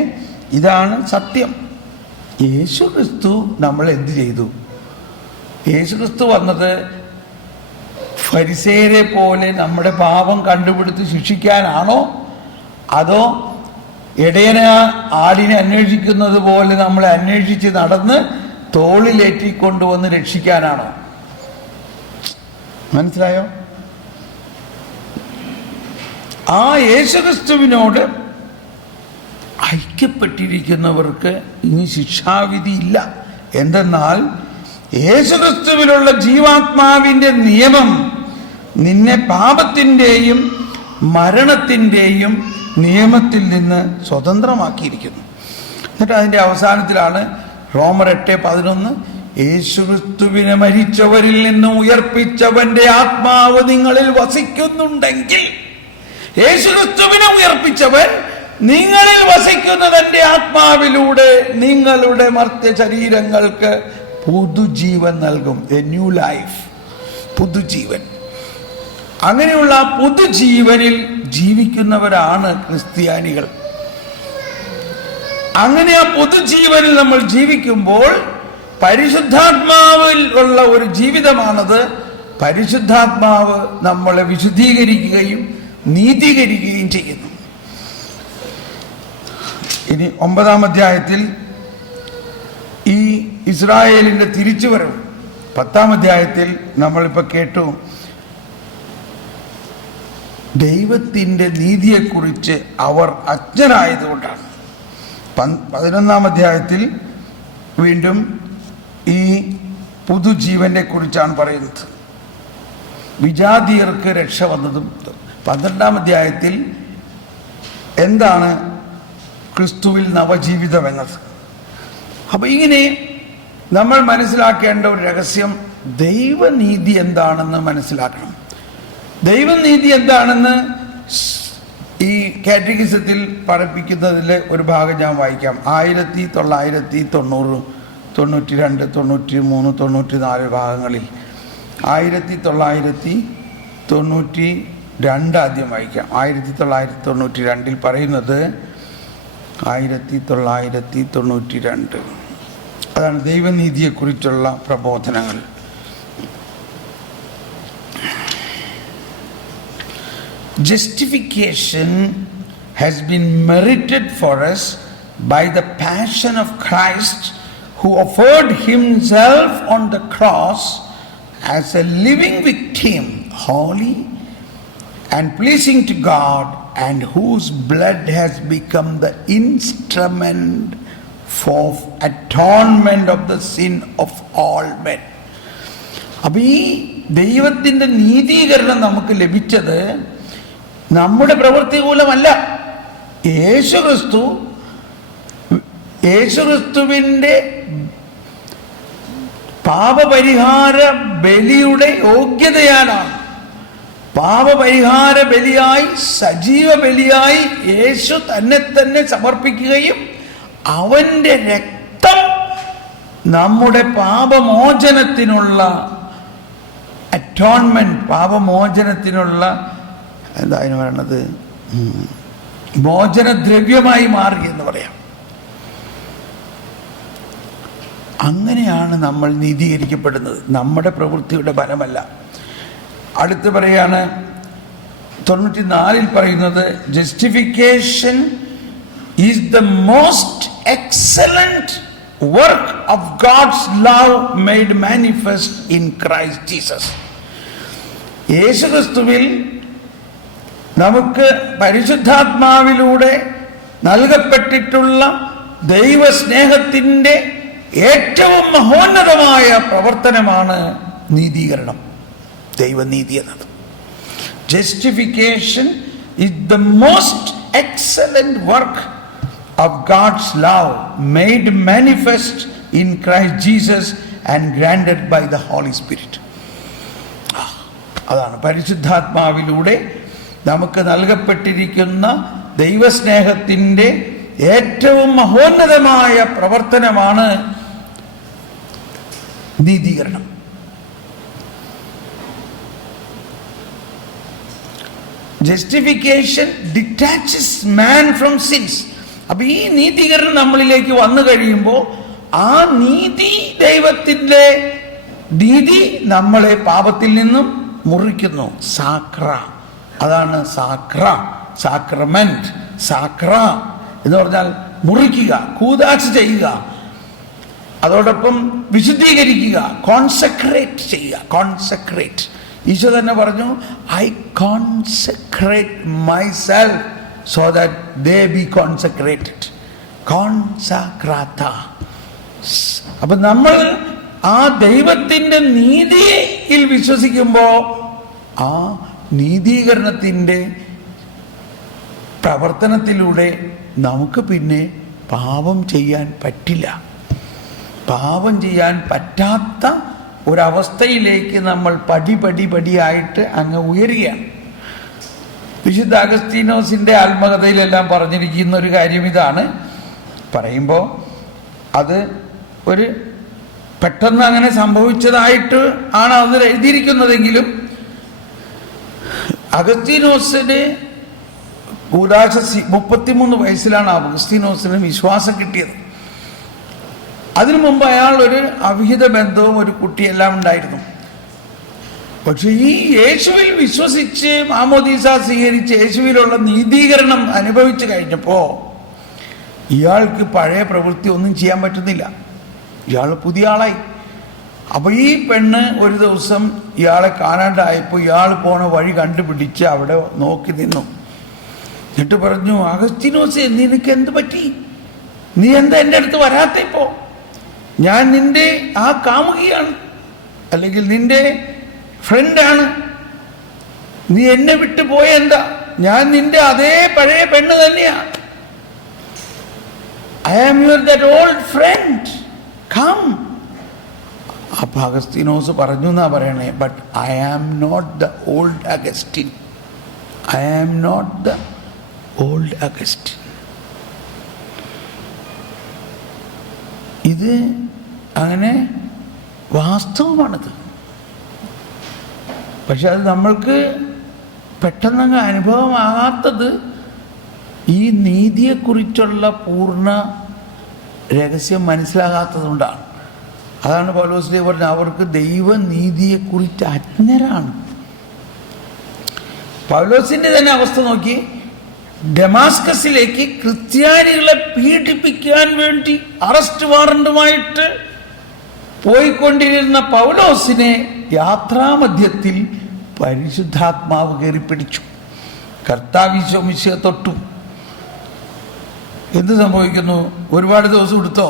ഇതാണ് സത്യം. യേശുക്രിസ്തു നമ്മൾ എന്ത് ചെയ്തു? യേശുക്രിസ്തു വന്നത് ഫരിസേയരെ പോലെ നമ്മുടെ പാപം കണ്ടുപിടിച്ച് ശിക്ഷിക്കാനാണോ, അതോ ഇടയന ആടിനെ അന്വേഷിക്കുന്നത് പോലെ നമ്മളെ അന്വേഷിച്ച് നടന്ന് തോളിലേറ്റിക്കൊണ്ടുവന്ന് രക്ഷിക്കാനാണോ? മനസ്സിലായോ? ആ യേശുക്രിസ്തുവിനോട് ഐക്യപ്പെട്ടിരിക്കുന്നവർക്ക് ഇനി ശിക്ഷാവിധി ഇല്ല. എന്തെന്നാൽ യേശുക്രിസ്തുവിലുള്ള ജീവാത്മാവിന്റെ നിയമം നിന്നെ പാപത്തിന്റെയും മരണത്തിന്റെയും നിയമത്തിൽ നിന്ന് സ്വതന്ത്രമാക്കിയിരിക്കുന്നു. എന്നിട്ട് അതിന്റെ അവസാനത്തിലാണ് റോമർ 8:11, യേശുക്രിസ്തുവിനെ മരിച്ചവരിൽ നിന്നും ഉയർപ്പിച്ചവന്റെ ആത്മാവ് നിങ്ങളിൽ വസിക്കുന്നുണ്ടെങ്കിൽ, യേശുക്രിസ്തുവിനെ ഉയർപ്പിച്ചവൻ നിങ്ങളിൽ വസിക്കുന്നതിന്റെ ആത്മാവിലൂടെ നിങ്ങളുടെ മർത്യ ശരീരങ്ങൾക്ക് പുതുജീവൻ നൽകും. എ ന്യൂ ലൈഫ്, പുതുജീവൻ. അങ്ങനെയുള്ള പുതുജീവനിൽ ജീവിക്കുന്നവരാണ് ക്രിസ്ത്യാനികൾ. അങ്ങനെ ആ പുതുജീവനിൽ നമ്മൾ ജീവിക്കുമ്പോൾ പരിശുദ്ധാത്മാവിൽ ഉള്ള ഒരു ജീവിതമാണത്. പരിശുദ്ധാത്മാവ് നമ്മളെ വിശുദ്ധീകരിക്കുകയും നീതീകരിക്കുകയും ചെയ്യുന്നു. ഇനി 9-ാം അധ്യായത്തിൽ ഈ ഇസ്രായേലിന്റെ തിരിച്ചുവരവ്, 10-ാം അധ്യായത്തിൽ നമ്മളിപ്പോൾ കേട്ടു, ദൈവത്തിൻ്റെ നീതിയെക്കുറിച്ച് അവർ അജ്ഞരായതുകൊണ്ടാണ്. 11-ാം അധ്യായത്തിൽ വീണ്ടും ഈ പുതുജീവനെ കുറിച്ചാണ് പറയുന്നത്. വിജാതീയർക്ക് രക്ഷ വന്നതും. 12-ാം അധ്യായത്തിൽ എന്താണ് ക്രിസ്തുവിൽ നവജീവിതം എന്നത്. അപ്പൊ ഇങ്ങനെ നമ്മൾ മനസ്സിലാക്കേണ്ട ഒരു രഹസ്യം, ദൈവനീതി എന്താണെന്ന് മനസ്സിലാക്കണം. ദൈവനീതി എന്താണെന്ന് ഈ കാറ്റഗിസത്തിൽ പഠിപ്പിക്കുന്നതിൽ ഒരു ഭാഗം ഞാൻ വായിക്കാം. 1990, 92, 93, 94 ഭാഗങ്ങളിൽ 1992 ആദ്യം വായിക്കാം. 1992 പറയുന്നത്, 1992 അതാണ് ദൈവനീതിയെക്കുറിച്ചുള്ള പ്രബോധനങ്ങൾ. Justification has been merited for us by the passion of Christ, who offered himself on the cross as a living victim, holy and pleasing to God, and whose blood has become the instrument for atonement of the sin of all men. അപ്പോൾ ഈ ദൈവത്തിൻ്റെ നീതീകരണം നമുക്ക് ലഭിച്ചത് നമ്മുടെ പ്രവൃത്തി മൂലമല്ല. യേശുക്രിസ്തുവിൻ്റെ പാപപരിഹാര ബലിയുടെ യോഗ്യതയാലാണ്. പാപപരിഹാര ബലിയായി, സജീവ ബലിയായി യേശു തന്നെ സമർപ്പിക്കുകയും അവൻ്റെ രക്തം നമ്മുടെ പാപമോചനത്തിനുള്ള അറ്റോൺമെന്റ്, പാപമോചനത്തിനുള്ള എന്താ അതിന് പറയണത്, മോചനദ്രവ്യമായി മാറി എന്ന് പറയാം. അങ്ങനെയാണ് നമ്മൾ നീതീകരിക്കപ്പെടുന്നത്, നമ്മുടെ പ്രവൃത്തിയുടെ ഫലമല്ല. അടുത്ത് പറയാണ് 94 പറയുന്നത്, justification is the most excellent work of God's love made manifest in Christ Jesus. യേശുക്രിസ്തുവിൽ നമുക്ക് പരിശുദ്ധാത്മാവിലൂടെ നൽകപ്പെട്ടിട്ടുള്ള ദൈവസ്നേഹത്തിൻ്റെ ഏറ്റവും മഹോന്നതമായ പ്രവർത്തനമാണ് നീതീകരണം, ദൈവനീതി എന്നത്. Justification is the most excellent work of God's love made manifest in Christ Jesus and granted by the Holy Spirit. അതാണ് പരിശുദ്ധാത്മാവിലൂടെ നമുക്ക് നൽകപ്പെട്ടിരിക്കുന്ന ദൈവസ്നേഹത്തിൻ്റെ ഏറ്റവും മഹോന്നതമായ പ്രവർത്തനമാണ് നീതീകരണം. Justification detaches man from sins. അപ്പൊ ഈ നീതീകരണം നമ്മളിലേക്ക് വന്നു കഴിയുമ്പോൾ ആ നീതി, ദൈവത്തിൻ്റെ നീതി നമ്മളെ പാപത്തിൽ നിന്നും മുറിക്കുന്നു. സാക്ര, അതാണ് സാക്ര, സാക്രമെന്റ്. സാക്ര എന്ന് പറഞ്ഞാൽ മുറിക്കുക, കൂദാശ ചെയ്യുക, അതോടൊപ്പം വിശുദ്ധീകരിക്കുക, കോൺസെക്രേറ്റ് ചെയ്യുക. കോൺസെക്രേറ്റ്, ഈശോ തന്നെ പറഞ്ഞു, I consecrate myself so that they be consecrated. കോൺസക്രാത്ത. അപ്പൊ നമ്മൾ ആ ദൈവത്തിൻ്റെ നീതിയിൽ വിശ്വസിക്കുമ്പോൾ ആ നീതീകരണത്തിൻ്റെ പ്രവർത്തനത്തിലൂടെ നമുക്ക് പിന്നെ പാപം ചെയ്യാൻ പറ്റില്ല. പാപം ചെയ്യാൻ പറ്റാത്ത ഒരവസ്ഥയിലേക്ക് നമ്മൾ പടിയായിട്ട് അങ്ങ് ഉയരുകയാണ്. വിശുദ്ധ അഗസ്തീനോസിൻ്റെ ആത്മകഥയിലെല്ലാം പറഞ്ഞിരിക്കുന്ന ഒരു കാര്യം ഇതാണ്. പറയുമ്പോൾ അത് ഒരു പെട്ടെന്ന് അങ്ങനെ സംഭവിച്ചതായിട്ട് ആണ് അതിൽ എഴുതിയിരിക്കുന്നതെങ്കിലും അഗസ്തീനോസിന് കൂദാശ 33 വയസ്സിലാണ് അഗസ്തീനോസിന് വിശ്വാസം കിട്ടിയത്. അതിനു മുമ്പ് അയാൾ ഒരു അവിഹിത ബന്ധവും ഒരു കുട്ടിയെല്ലാം ഉണ്ടായിരുന്നു. പക്ഷെ ഈ യേശുവിൽ വിശ്വസിച്ച് മാമോദീസ സ്വീകരിച്ച് യേശുവിലുള്ള നീതീകരണം അനുഭവിച്ചു കഴിഞ്ഞപ്പോൾ ഇയാൾക്ക് പഴയ പ്രവൃത്തി ഒന്നും ചെയ്യാൻ പറ്റുന്നില്ല. ഇയാൾ പുതിയ ആളായി. അപ്പോൾ ഈ പെണ്ണ് ഒരു ദിവസം ഇയാളെ കാണാണ്ടായപ്പോൾ ഇയാൾ പോണ വഴി കണ്ടുപിടിച്ച് അവിടെ നോക്കി നിന്നു. എന്നിട്ട് പറഞ്ഞു, അഗസ്തീനോസേ, നിനക്ക് എന്ത് പറ്റി? നീ എന്താ എൻ്റെ അടുത്ത് വരാത്തപ്പോ? ഞാൻ നിന്റെ ആ കാമുകിയാണ്, അല്ലെങ്കിൽ നിന്റെ ഫ്രണ്ടാണ്. നീ എന്നെ വിട്ടു പോയ എന്താ? ഞാൻ നിന്റെ അതേ പഴയ പെണ്ണ് തന്നെയാണ്. I am your that old friend, come. അപ്പൊ അഗസ്തീനോസ് പറഞ്ഞു എന്നാ പറയണേ, but I am not the old Augustine. I am not the old Augustine. ഇത് അങ്ങനെ വാസ്തവമാണത്. പക്ഷെ അത് നമ്മൾക്ക് പെട്ടെന്നങ്ങ് അനുഭവമാകാത്തത് ഈ നീതിയെക്കുറിച്ചുള്ള പൂർണ്ണ രഹസ്യം മനസ്സിലാകാത്തതുകൊണ്ടാണ്. അതാണ് പൗലോസ് പറഞ്ഞത്, അവർക്ക് ദൈവനീതിയെക്കുറിച്ച് അജ്ഞരാണ്. പൗലോസിൻ്റെ തന്നെ അവസ്ഥ നോക്കി. ഡമാസ്കസിലേക്ക് ക്രിസ്ത്യാനികളെ പീഡിപ്പിക്കാൻ വേണ്ടി അറസ്റ്റ് വാറണ്ടുമായിട്ട് പോയിക്കൊണ്ടിരുന്ന പൗലോസിനെ യാത്രാമധ്യത്തിൽ പരിശുദ്ധാത്മാവ് കയറി പിടിച്ചു. കർത്താവ് മിശിഹ തൊട്ടു. എന്ത് സംഭവിക്കുന്നു? ഒരുപാട് ദിവസം എടുത്തോ?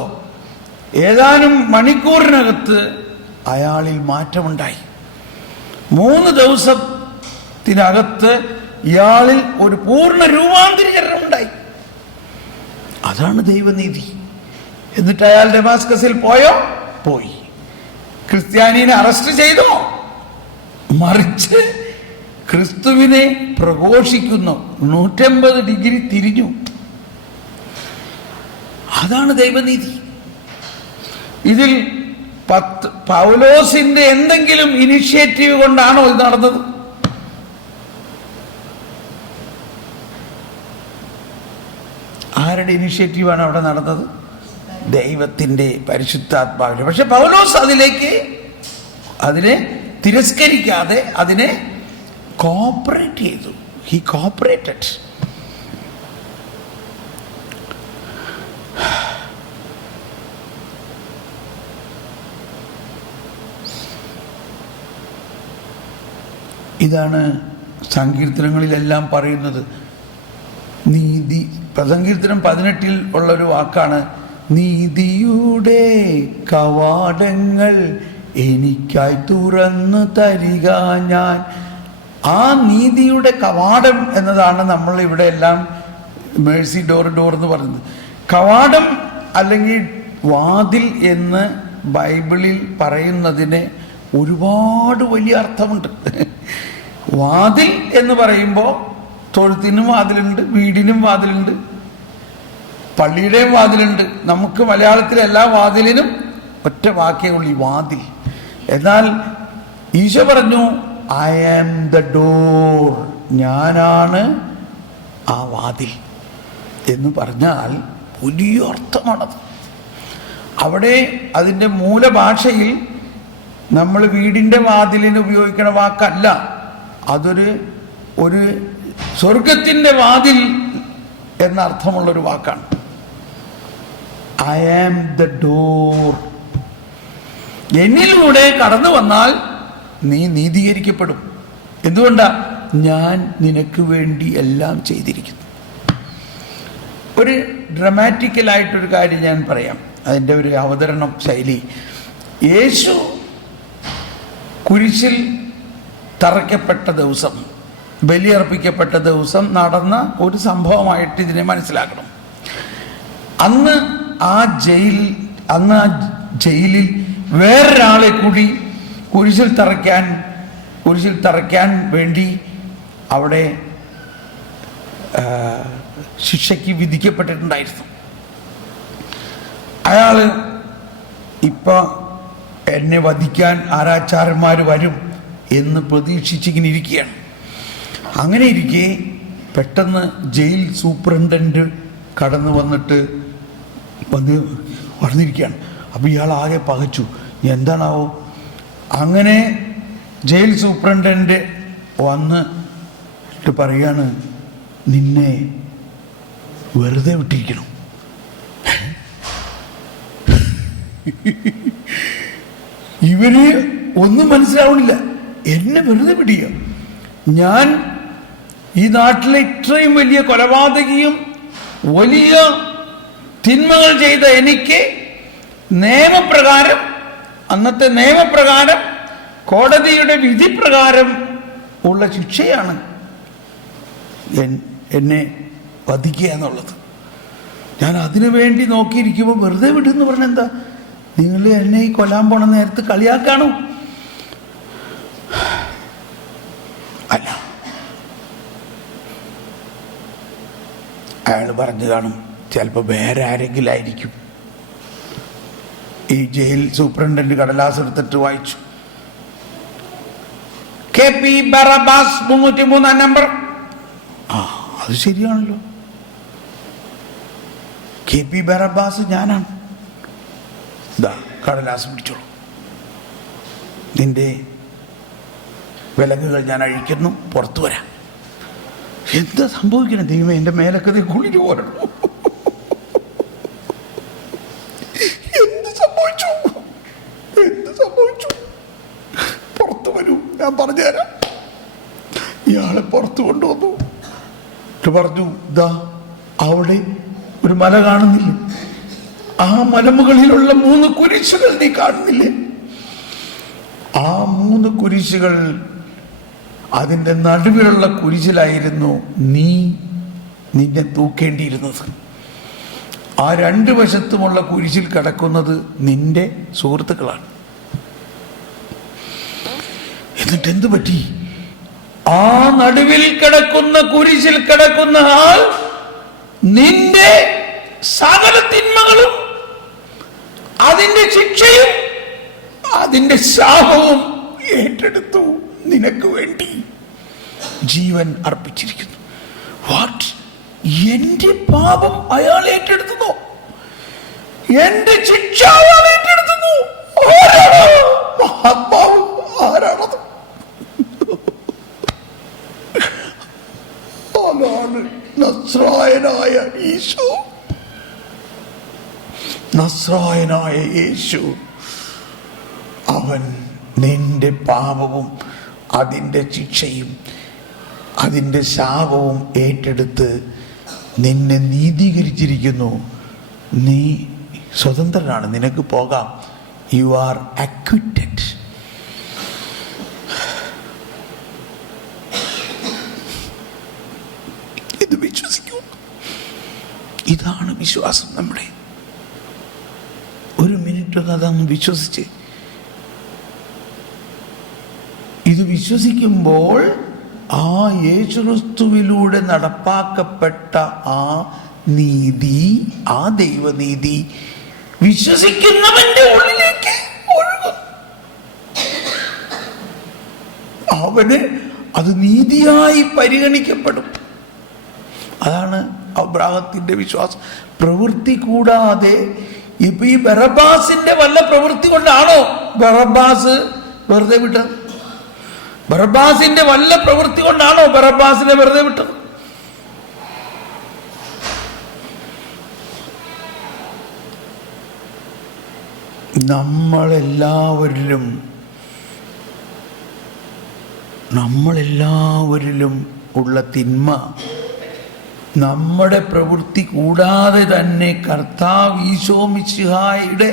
ഏതാനും മണിക്കൂറിനകത്ത് അയാളിൽ മാറ്റമുണ്ടായി. 3 ദിവസത്തിനകത്ത് ഇയാളിൽ ഒരു പൂർണ്ണ രൂപാന്തരീകരണം ഉണ്ടായി. അതാണ് ദൈവനീതി. എന്നിട്ട് അയാൾ ഡമാസ്കസിൽ പോയോ? പോയി. ക്രിസ്ത്യാനിനെ അറസ്റ്റ് ചെയ്തോ? മറിച്ച് ക്രിസ്തുവിനെ പ്രഘോഷിക്കുന്നു. 180 ഡിഗ്രി തിരിഞ്ഞു. അതാണ് ദൈവനീതി. ഇതിൽ പൗലോസിന്റെ എന്തെങ്കിലും ഇനിഷ്യേറ്റീവ് കൊണ്ടാണോ ഇത് നടന്നത്? ആരുടെ ഇനിഷ്യേറ്റീവാണ് അവിടെ നടന്നത്? ദൈവത്തിന്റെ പരിശുദ്ധാത്മാവിന്റെ. പക്ഷെ പൗലോസ് അതിനെ തിരസ്കരിക്കാതെ അതിനെ കോപ്പറേറ്റ് ചെയ്തു. ഹി കോപ്പറേറ്റഡ്. ഇതാണ് സങ്കീർത്തനങ്ങളിലെല്ലാം പറയുന്നത്. നീതി, സങ്കീർത്തനം 18 ഉള്ളൊരു വാക്കാണ്, നീതിയുടെ കവാടങ്ങൾ എനിക്കായി തുറന്നു തരിക ഞാൻ. ആ നീതിയുടെ കവാടം എന്നതാണ് നമ്മൾ ഇവിടെ എല്ലാം മേഴ്സി ഡോർ എന്ന് പറയുന്നത്. കവാടം അല്ലെങ്കിൽ വാതിൽ എന്ന് ബൈബിളിൽ പറയുന്നതിന് ഒരുപാട് വലിയ അർത്ഥമുണ്ട്. വാതിൽ എന്ന് പറയുമ്പോൾ തൊഴുത്തിനും വാതിലുണ്ട്, വീടിനും വാതിലുണ്ട്, പള്ളിയുടെയും വാതിലുണ്ട്. നമുക്ക് മലയാളത്തിലെ എല്ലാ വാതിലിനും ഒറ്റ വാക്കേ ഉള്ളൂ, വാതിൽ. എന്നാൽ ഈശോ പറഞ്ഞു, ഐ ആം ദ ഡോർ, ഞാനാണ് ആ വാതിൽ എന്ന് പറഞ്ഞാൽ വലിയ അർത്ഥമാണത്. അവിടെ അതിൻ്റെ മൂലഭാഷയിൽ നമ്മൾ വീടിൻ്റെ വാതിലിന് ഉപയോഗിക്കണ വാക്കല്ല, ഒരു സ്വർഗത്തിൻ്റെ വാതിൽ എന്ന അർത്ഥമുള്ളൊരു വാക്കാണ്. I am the door. എന്നിലൂടെ കടന്നു വന്നാൽ നീ നീതീകരിക്കപ്പെടും. എന്തുകൊണ്ടാ? ഞാൻ നിനക്ക് വേണ്ടി എല്ലാം ചെയ്തിരിക്കുന്നു. ഒരു ഡ്രമാറ്റിക്കലായിട്ടൊരു കാര്യം ഞാൻ പറയാം, അതിൻ്റെ ഒരു അവതരണം ശൈലി. യേശു കുരിശിൽ തറയ്ക്കപ്പെട്ട ദിവസം, ബലിയർപ്പിക്കപ്പെട്ട ദിവസം നടന്ന ഒരു സംഭവമായിട്ട് ഇതിനെ മനസ്സിലാക്കണം. അന്ന് ആ ജയിലിൽ വേറൊരാളെ കൂടി കുരിശിൽ തറയ്ക്കാൻ വേണ്ടി അവിടെ ശിക്ഷയ്ക്ക് വിധിക്കപ്പെട്ടിട്ടുണ്ടായിരുന്നു. അയാള് ഇപ്പൊ എന്നെ വധിക്കാൻ ആരാച്ചാരന്മാർ വരും എന്ന് പ്രതീക്ഷിച്ചിങ്ങനെ ഇരിക്കുകയാണ്. അങ്ങനെ ഇരിക്കെ പെട്ടെന്ന് ജയിൽ സൂപ്രണ്ടന്റ് കടന്നു വന്നിരിക്കുകയാണ്. അപ്പോൾ ഇയാൾ ആകെ പകച്ചു, എന്താണാവോ? അങ്ങനെ ജയിൽ സൂപ്രണ്ടന്റ് വന്നിട്ട് പറയാണ്, നിന്നെ വെറുതെ വിട്ടിരിക്കണം. ഇവന് ഒന്നും മനസ്സിലാവണില്ല. എന്നെ വെറുതെ വിടുക? ഞാൻ ഈ നാട്ടിലെ ഇത്രയും വലിയ കൊലപാതകിയും വലിയ തിന്മകൾ ചെയ്ത എനിക്ക് അന്നത്തെ നിയമപ്രകാരം കോടതിയുടെ വിധിപ്രകാരം ഉള്ള ശിക്ഷയാണ് എന്നെ വധിക്കുക എന്നുള്ളത്. ഞാൻ അതിനു വേണ്ടി നോക്കിയിരിക്കുമ്പോൾ വെറുതെ വിടുമെന്ന് പറഞ്ഞാൽ എന്താ? നിങ്ങൾ എന്നെ ഈ കൊല്ലാൻ പോണ നേരത്ത് കളിയാക്കാണോ? അല്ല, അയാൾ പറഞ്ഞു കാണും, ചിലപ്പോൾ വേറെ ആരെങ്കിലും ആയിരിക്കും. ഈ ജയിൽ സൂപ്രണ്ടന്റ് കടലാസ് എടുത്തിട്ട് വായിച്ചു, KP ബറബാസ് 303 നമ്പർ. അത് ശരിയാണല്ലോ, KP ബറബാസ് ഞാനാണ്. ഇതാ കടലാസ് പിടിച്ചോളൂ, നിന്റെ വിലങ്ങുകൾ ഞാൻ അഴിക്കുന്നു, പുറത്തു വരാം. എന്താ സംഭവിക്കണം ദൈവമേ, എൻ്റെ മേലൊക്കെ കുളിര് പോരണം. എന്ത് സംഭവിച്ചു? പുറത്തു വരൂ, ഞാൻ പറഞ്ഞുതരാം. ഇയാളെ പുറത്തു കൊണ്ടുവന്നു. പറഞ്ഞു, ദാ അവിടെ ഒരു മല കാണുന്നില്ലേ? ആ മലമുകളിലുള്ള 3 കുരിശുകൾ നീ കാണുന്നില്ലേ? ആ 3 കുരിശുകൾ, അതിൻ്റെ നടുവിലുള്ള കുരിശിലായിരുന്നു നിന്നെ തൂക്കേണ്ടിയിരുന്നത്. ആ 2 വശത്തുമുള്ള കുരിശിൽ കിടക്കുന്നത് നിന്റെ സുഹൃത്തുക്കളാണ്. എന്നിട്ട് എന്തു പറ്റി? ആ നടുവിൽ കിടക്കുന്ന കുരിശിൽ കിടക്കുന്ന ആൾ നിന്റെ സകല തിന്മകളും അതിന്റെ ശിക്ഷയും അതിന്റെ ശാപവും ഏറ്റെടുത്തു. നിനക്ക് വേണ്ടി ജീവൻ അർപ്പിച്ചിരിക്കുന്നു. വാട്ട്? എന്റെ പാപം അയാൾ ഏറ്റെടുത്തുന്നോ? എന്റെ ശിക്ഷ അയാൾ ഏറ്റെടുത്തുന്നു. മഹാത്മാവ് ആരാണത്? അതാണ് നസ്രായനായ ഈശോ. നസ്രായനായ യേശു. അവൻ നിന്റെ പാപവും അതിൻ്റെ ശിക്ഷയും അതിൻ്റെ ശാപവും ഏറ്റെടുത്ത് നിന്നെ നീതീകരിച്ചിരിക്കുന്നു. നീ സ്വതന്ത്രനാണ്, നിനക്ക് പോകാം. You are അക്വിറ്റഡ്. ഇത് വിശ്വസിക്കൂ. ഇതാണ് വിശ്വാസം. നമ്മുടെ ഒരു മിനിറ്റ് ഒന്ന് അതങ്ങ് വിശ്വസിച്ച്, ഇത് വിശ്വസിക്കുമ്പോൾ ആ യേശുക്രിസ്തുവിലൂടെ നടപ്പാക്കപ്പെട്ട ആ നീതി, ആ ദൈവനീതി വിശ്വസിക്കുന്നവന്റെ ഉള്ളിലേക്ക് ഒഴുകും. അവന് അത് നീതിയായി പരിഗണിക്കപ്പെടും. അതാണ് അബ്രാഹത്തിന്റെ വിശ്വാസം. പ്രവൃത്തി കൂടാതെ. ഇപ്പൊ ഈ ബറബ്ബാസിന്റെ വല്ല പ്രവൃത്തി കൊണ്ടാണോ ബറബ്ബാസ് വെറുതെ വിട്ടത്? ബറബ്ബാസിന്റെ വല്ല പ്രവൃത്തി കൊണ്ടാണോ ബറബ്ബാസിനെ വെറുതെ വിട്ടത്? നമ്മളെല്ലാവരിലും ഉള്ള തിന്മ നമ്മുടെ പ്രവൃത്തി കൂടാതെ തന്നെ കർത്താവ് ഈശോ മിശിഹായുടെ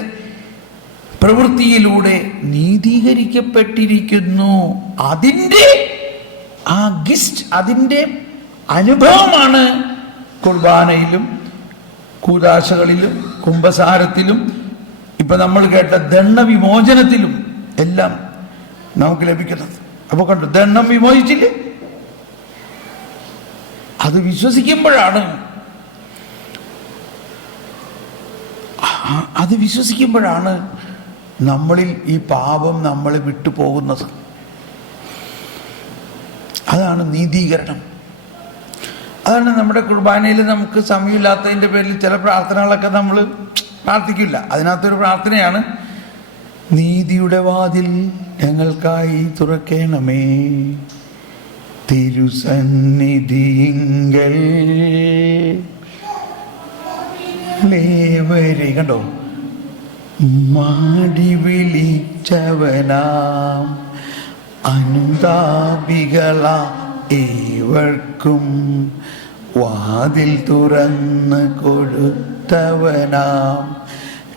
പ്രവൃത്തിയിലൂടെ നീതീകരിക്കപ്പെട്ടിരിക്കുന്നു. അതിൻ്റെ ആ ഗിസ്റ്റ്, അതിൻ്റെ അനുഭവമാണ് കുർബാനയിലും കൂദാശകളിലും കുംഭസാരത്തിലും ഇപ്പൊ നമ്മൾ കേട്ട ദണ്ഡ വിമോചനത്തിലും എല്ലാം നമുക്ക് ലഭിക്കുന്നത്. അപ്പൊ കണ്ടു, ദണ്ഡം വിമോചിച്ചില്ലേ? അത് വിശ്വസിക്കുമ്പോഴാണ് നമ്മളിൽ ഈ പാപം നമ്മളെ വിട്ടുപോകുന്നത്. അതാണ് നീതീകരണം. അതാണ് നമ്മുടെ കുർബാനയിൽ നമുക്ക് സമയമില്ലാത്തതിൻ്റെ പേരിൽ ചില പ്രാർത്ഥനകളൊക്കെ നമ്മൾ പ്രാർത്ഥിക്കില്ല. അതിനകത്തൊരു പ്രാർത്ഥനയാണ്, നീതിയുടെ വാതിൽ ഞങ്ങൾക്കായി തുറക്കണമേ, തിരുസന്നിധിയിങ്കൽ ലേവരെ. കണ്ടോ, മാടി വിളിച്ചവനാം അനുതാപികള ഏവർക്കും വാതിൽ തുറന്ന് കൊടുത്തവനാം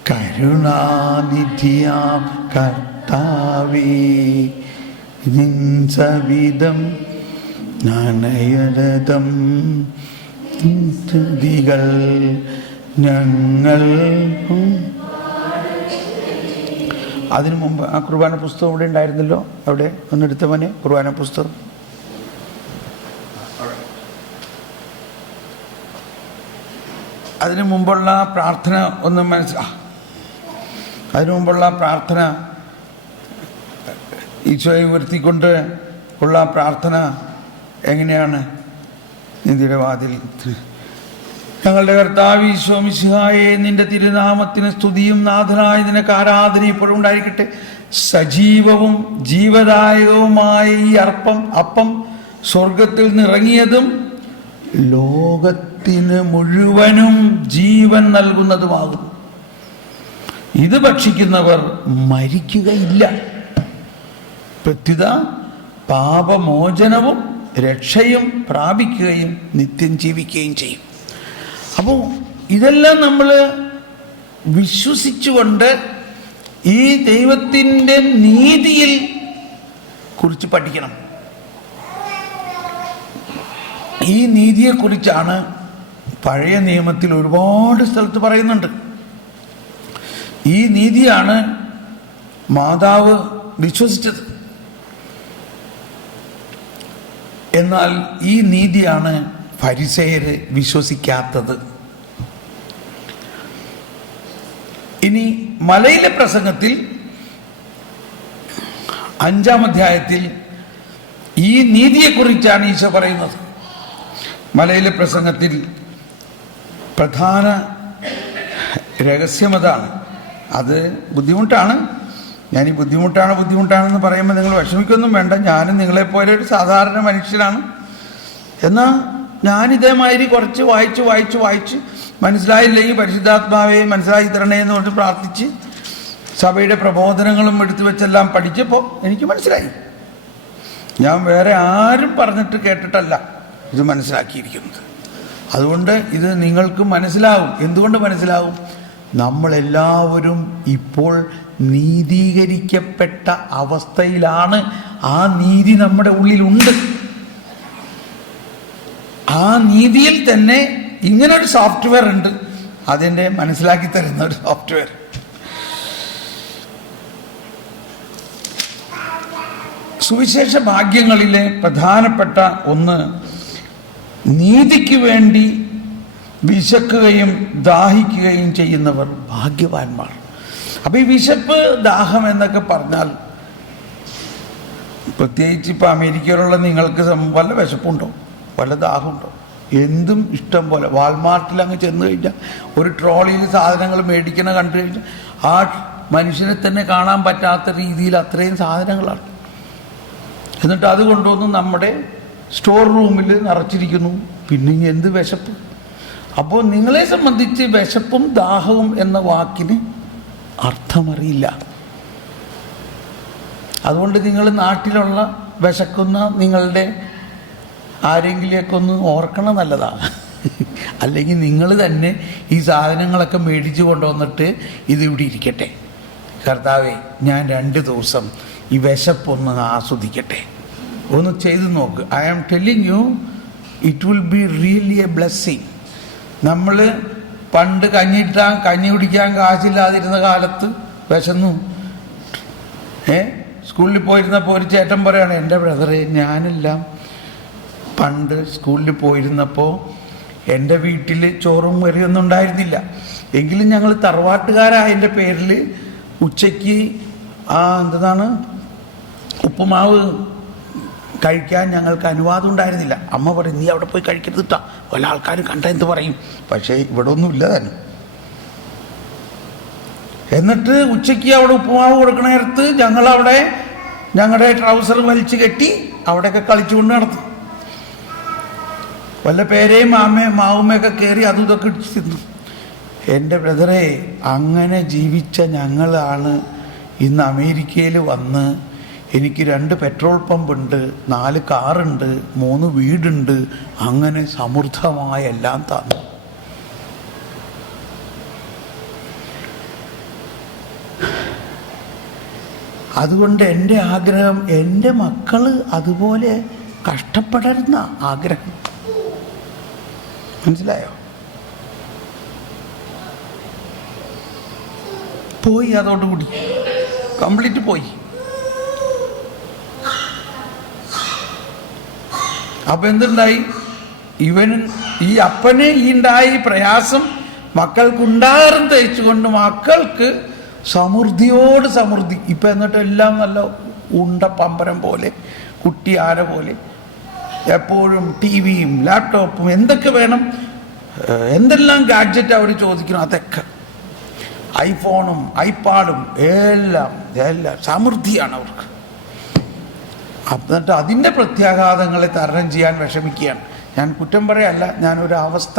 കരുണാനിധിയാം കർത്താവേ, നിൻ സവിധം നനയരതം സ്തുതികൾ ഞങ്ങൾ. അതിനു മുമ്പ് ആ കുർബാന പുസ്തകം ഇവിടെ ഉണ്ടായിരുന്നല്ലോ, അവിടെ ഒന്നെടുത്തവനെ കുർബാന പുസ്തകം. അതിനു മുമ്പുള്ള പ്രാർത്ഥന ഒന്ന് അതിനു മുമ്പുള്ള പ്രാർത്ഥന ഈശോയെ ഉയർത്തിക്കൊണ്ട് ഉള്ള പ്രാർത്ഥന എങ്ങനെയാണ്? നീതിയുടെ വാതിൽ. ഞങ്ങളുടെ കർത്താവ് ഈശോ മിശിഹായേ, നിന്റെ തിരുനാമത്തിന് സ്തുതിയും നാഥനായ നിനക്ക് ആരാധനയും ഇപ്പോഴും ഉണ്ടായിരിക്കട്ടെ. സജീവവും ജീവദായകവുമായ ഈ അപ്പം സ്വർഗത്തിൽ നിറങ്ങിയതും ലോകത്തിന് മുഴുവനും ജീവൻ നൽകുന്നതുമാകുന്നു. ഇത് ഭക്ഷിക്കുന്നവർ മരിക്കുകയില്ല, പ്രത്യുത പാപമോചനവും രക്ഷയും പ്രാപിക്കുകയും നിത്യം ജീവിക്കുകയും ചെയ്യും. അപ്പോൾ ഇതെല്ലാം നമ്മൾ വിശ്വസിച്ചുകൊണ്ട് ഈ ദൈവത്തിൻ്റെ നീതിയിൽ കുറിച്ച് പഠിക്കണം. ഈ നീതിയെക്കുറിച്ചാണ് പഴയ നിയമത്തിൽ ഒരുപാട് സ്ഥലത്ത് പറയുന്നുണ്ട്. ഈ നീതിയാണ് മാതാവ് വിശ്വസിച്ചത്. എന്നാൽ ഈ നീതിയാണ് ഫരിസേയർ വിശ്വസിക്കാത്തത്. ഇനി മലയിലെ പ്രസംഗത്തിൽ 5-ാം അധ്യായത്തിൽ ഈ നീതിയെക്കുറിച്ചാണ് ഈശോ പറയുന്നത്. മലയിലെ പ്രസംഗത്തിൽ പ്രധാന രഹസ്യമതാണ്. അത് ബുദ്ധിമുട്ടാണ്. ഞാൻ ഈ ബുദ്ധിമുട്ടാണെന്ന് പറയുമ്പോൾ നിങ്ങൾ വിഷമിക്കൊന്നും വേണ്ട. ഞാനും നിങ്ങളെപ്പോലെ ഒരു സാധാരണ മനുഷ്യനാണ്. എന്നാൽ ഞാനിതേമാതിരി കുറച്ച് വായിച്ച് മനസ്സിലായില്ലെങ്കിൽ പരിശുദ്ധാത്മാവെ മനസ്സിലാക്കി തരണേ എന്ന് പറഞ്ഞ് പ്രാർത്ഥിച്ച് സഭയുടെ പ്രബോധനങ്ങളും എടുത്തു വെച്ചെല്ലാം പഠിച്ചപ്പോൾ എനിക്ക് മനസ്സിലായി. ഞാൻ വേറെ ആരും പറഞ്ഞിട്ട് കേട്ടിട്ടല്ല ഇത് മനസ്സിലാക്കിയിരിക്കുന്നത്. അതുകൊണ്ട് ഇത് നിങ്ങൾക്ക് മനസ്സിലാവും. എന്തുകൊണ്ട് മനസ്സിലാവും? നമ്മളെല്ലാവരും ഇപ്പോൾ നീതീകരിക്കപ്പെട്ട അവസ്ഥയിലാണ്. ആ നീതി നമ്മുടെ ഉള്ളിലുണ്ട്. ആ നീതിയിൽ തന്നെ ഇങ്ങനൊരു സോഫ്റ്റ്വെയർ ഉണ്ട്. അതിൻ്റെ മനസ്സിലാക്കി തരുന്ന ഒരു സോഫ്റ്റ്വെയർ. സുവിശേഷ ഭാഗ്യങ്ങളിലെ പ്രധാനപ്പെട്ട ഒന്ന്, നീതിക്ക് വേണ്ടി വിശക്കുകയും ദാഹിക്കുകയും ചെയ്യുന്നവർ ഭാഗ്യവാന്മാർ. അപ്പൊ ഈ വിശപ്പ് ദാഹം എന്നൊക്കെ പറഞ്ഞാൽ, പ്രത്യേകിച്ച് ഇപ്പൊ അമേരിക്കയിലുള്ള നിങ്ങൾക്ക് വല്ല വിശപ്പുണ്ടോ, വല്ല ദാഹമുണ്ടോ? എന്തും ഇഷ്ടം പോലെ. വാൾമാർട്ടിൽ അങ്ങ് ചെന്ന് കഴിഞ്ഞാൽ ഒരു ട്രോളിയിൽ സാധനങ്ങൾ മേടിക്കണ കണ്ടു കഴിഞ്ഞാൽ ആ മനുഷ്യനെ തന്നെ കാണാൻ പറ്റാത്ത രീതിയിൽ അത്രയും സാധനങ്ങളാണ്. എന്നിട്ട് അത് കൊണ്ടുവന്ന് നമ്മുടെ സ്റ്റോർ റൂമിൽ നിറച്ചിരിക്കുന്നു. പിന്നെ എന്ത് വിശപ്പ്! അപ്പോൾ നിങ്ങളെ സംബന്ധിച്ച് വിശപ്പും ദാഹവും എന്ന വാക്കിന് അർത്ഥമറിയില്ല. അതുകൊണ്ട് നിങ്ങൾ നാട്ടിലുള്ള വിശക്കുന്ന നിങ്ങളുടെ ആരെങ്കിലുമൊക്കെ ഒന്ന് ഓർക്കണം, നല്ലതാണ്. അല്ലെങ്കിൽ നിങ്ങൾ തന്നെ ഈ സാധനങ്ങളൊക്കെ മേടിച്ചു കൊണ്ടുവന്നിട്ട് ഇതിവിടെ ഇരിക്കട്ടെ. കർത്താവേ, ഞാൻ 2 ദിവസം ഈ വിശപ്പൊന്ന് ആസ്വദിക്കട്ടെ, ഒന്ന് ചെയ്തു നോക്ക്. I am telling you, it will be really a blessing. നമ്മൾ പണ്ട് കഞ്ഞി കുടിക്കാൻ കാശില്ലാതിരുന്ന കാലത്ത് വിശന്നു സ്കൂളിൽ പോയിരുന്നപ്പോൾ ഒരു ചേട്ടൻ പറയാണ്, എൻ്റെ ബ്രദറെ, ഞാനെല്ലാം പണ്ട് സ്കൂളിൽ പോയിരുന്നപ്പോൾ എൻ്റെ വീട്ടിൽ ചോറും കറിയൊന്നും ഉണ്ടായിരുന്നില്ല. എങ്കിലും ഞങ്ങൾ തറവാട്ടുകാരായതിൻ്റെ പേരിൽ ഉച്ചയ്ക്ക് എന്താണ് ഉപ്പുമാവ് കഴിക്കാൻ ഞങ്ങൾക്ക് അനുവാദം ഉണ്ടായിരുന്നില്ല. അമ്മ പറയും, നീ അവിടെ പോയി കഴിക്കരുത് കേട്ടോ, വല്ല ആൾക്കാരും കണ്ട എന്ത് പറയും. പക്ഷേ ഇവിടെ ഒന്നുമില്ല തന്നെ. എന്നിട്ട് ഉച്ചയ്ക്ക് അവിടെ ഉപ്പുമാവ് കൊടുക്കണ നേരത്ത് ഞങ്ങളവിടെ ഞങ്ങളുടെ ട്രൗസർ വലിച്ചു കെട്ടി അവിടെയൊക്കെ കളിച്ചുകൊണ്ട് നടത്തും. വല്ല പേരെയും മാവുമ്മയൊക്കെ കയറി അതും ഇതൊക്കെ ഇടിച്ച് തിന്നു. എൻ്റെ ബ്രദറെ, അങ്ങനെ ജീവിച്ച ഞങ്ങളാണ് ഇന്ന് അമേരിക്കയിൽ വന്ന് എനിക്ക് 2 പെട്രോൾ പമ്പുണ്ട്, 4 കാറുണ്ട്, 3 വീടുണ്ട്, അങ്ങനെ സമൃദ്ധമായ എല്ലാം തന്നു. അതുകൊണ്ട് എൻ്റെ ആഗ്രഹം, എൻ്റെ മക്കള് അതുപോലെ കഷ്ടപ്പെടരുന്ന ആഗ്രഹം. മനസ്സിലായോ? പോയി, അതോടുകൂടി കംപ്ലീറ്റ് പോയി. അപ്പൊ എന്തുണ്ടായി? ഈ അപ്പന് ഈ ഉണ്ടായി പ്രയാസം മക്കൾക്കുണ്ടാകാറും തയ്ച്ചുകൊണ്ട് മക്കൾക്ക് സമൃദ്ധിയോട് സമൃദ്ധി. ഇപ്പൊ എന്നിട്ട് എല്ലാം നല്ല ഉണ്ട പമ്പരം പോലെ, കുട്ടി ആര പോലെ, എപ്പോഴും ടിവിയും ലാപ്ടോപ്പും എന്തൊക്കെ വേണം, എന്തെല്ലാം ഗാഡ്ജറ്റ് അവർ ചോദിക്കണം, അതൊക്കെ ഐഫോണും ഐപാഡും എല്ലാം സമൃദ്ധിയാണ് അവർക്ക്. എന്നിട്ട് അതിൻ്റെ പ്രത്യാഘാതങ്ങളെ തരണം ചെയ്യാൻ വിഷമിക്കുകയാണ്. ഞാൻ കുറ്റം പറയല്ല, ഞാൻ ഒരു അവസ്ഥ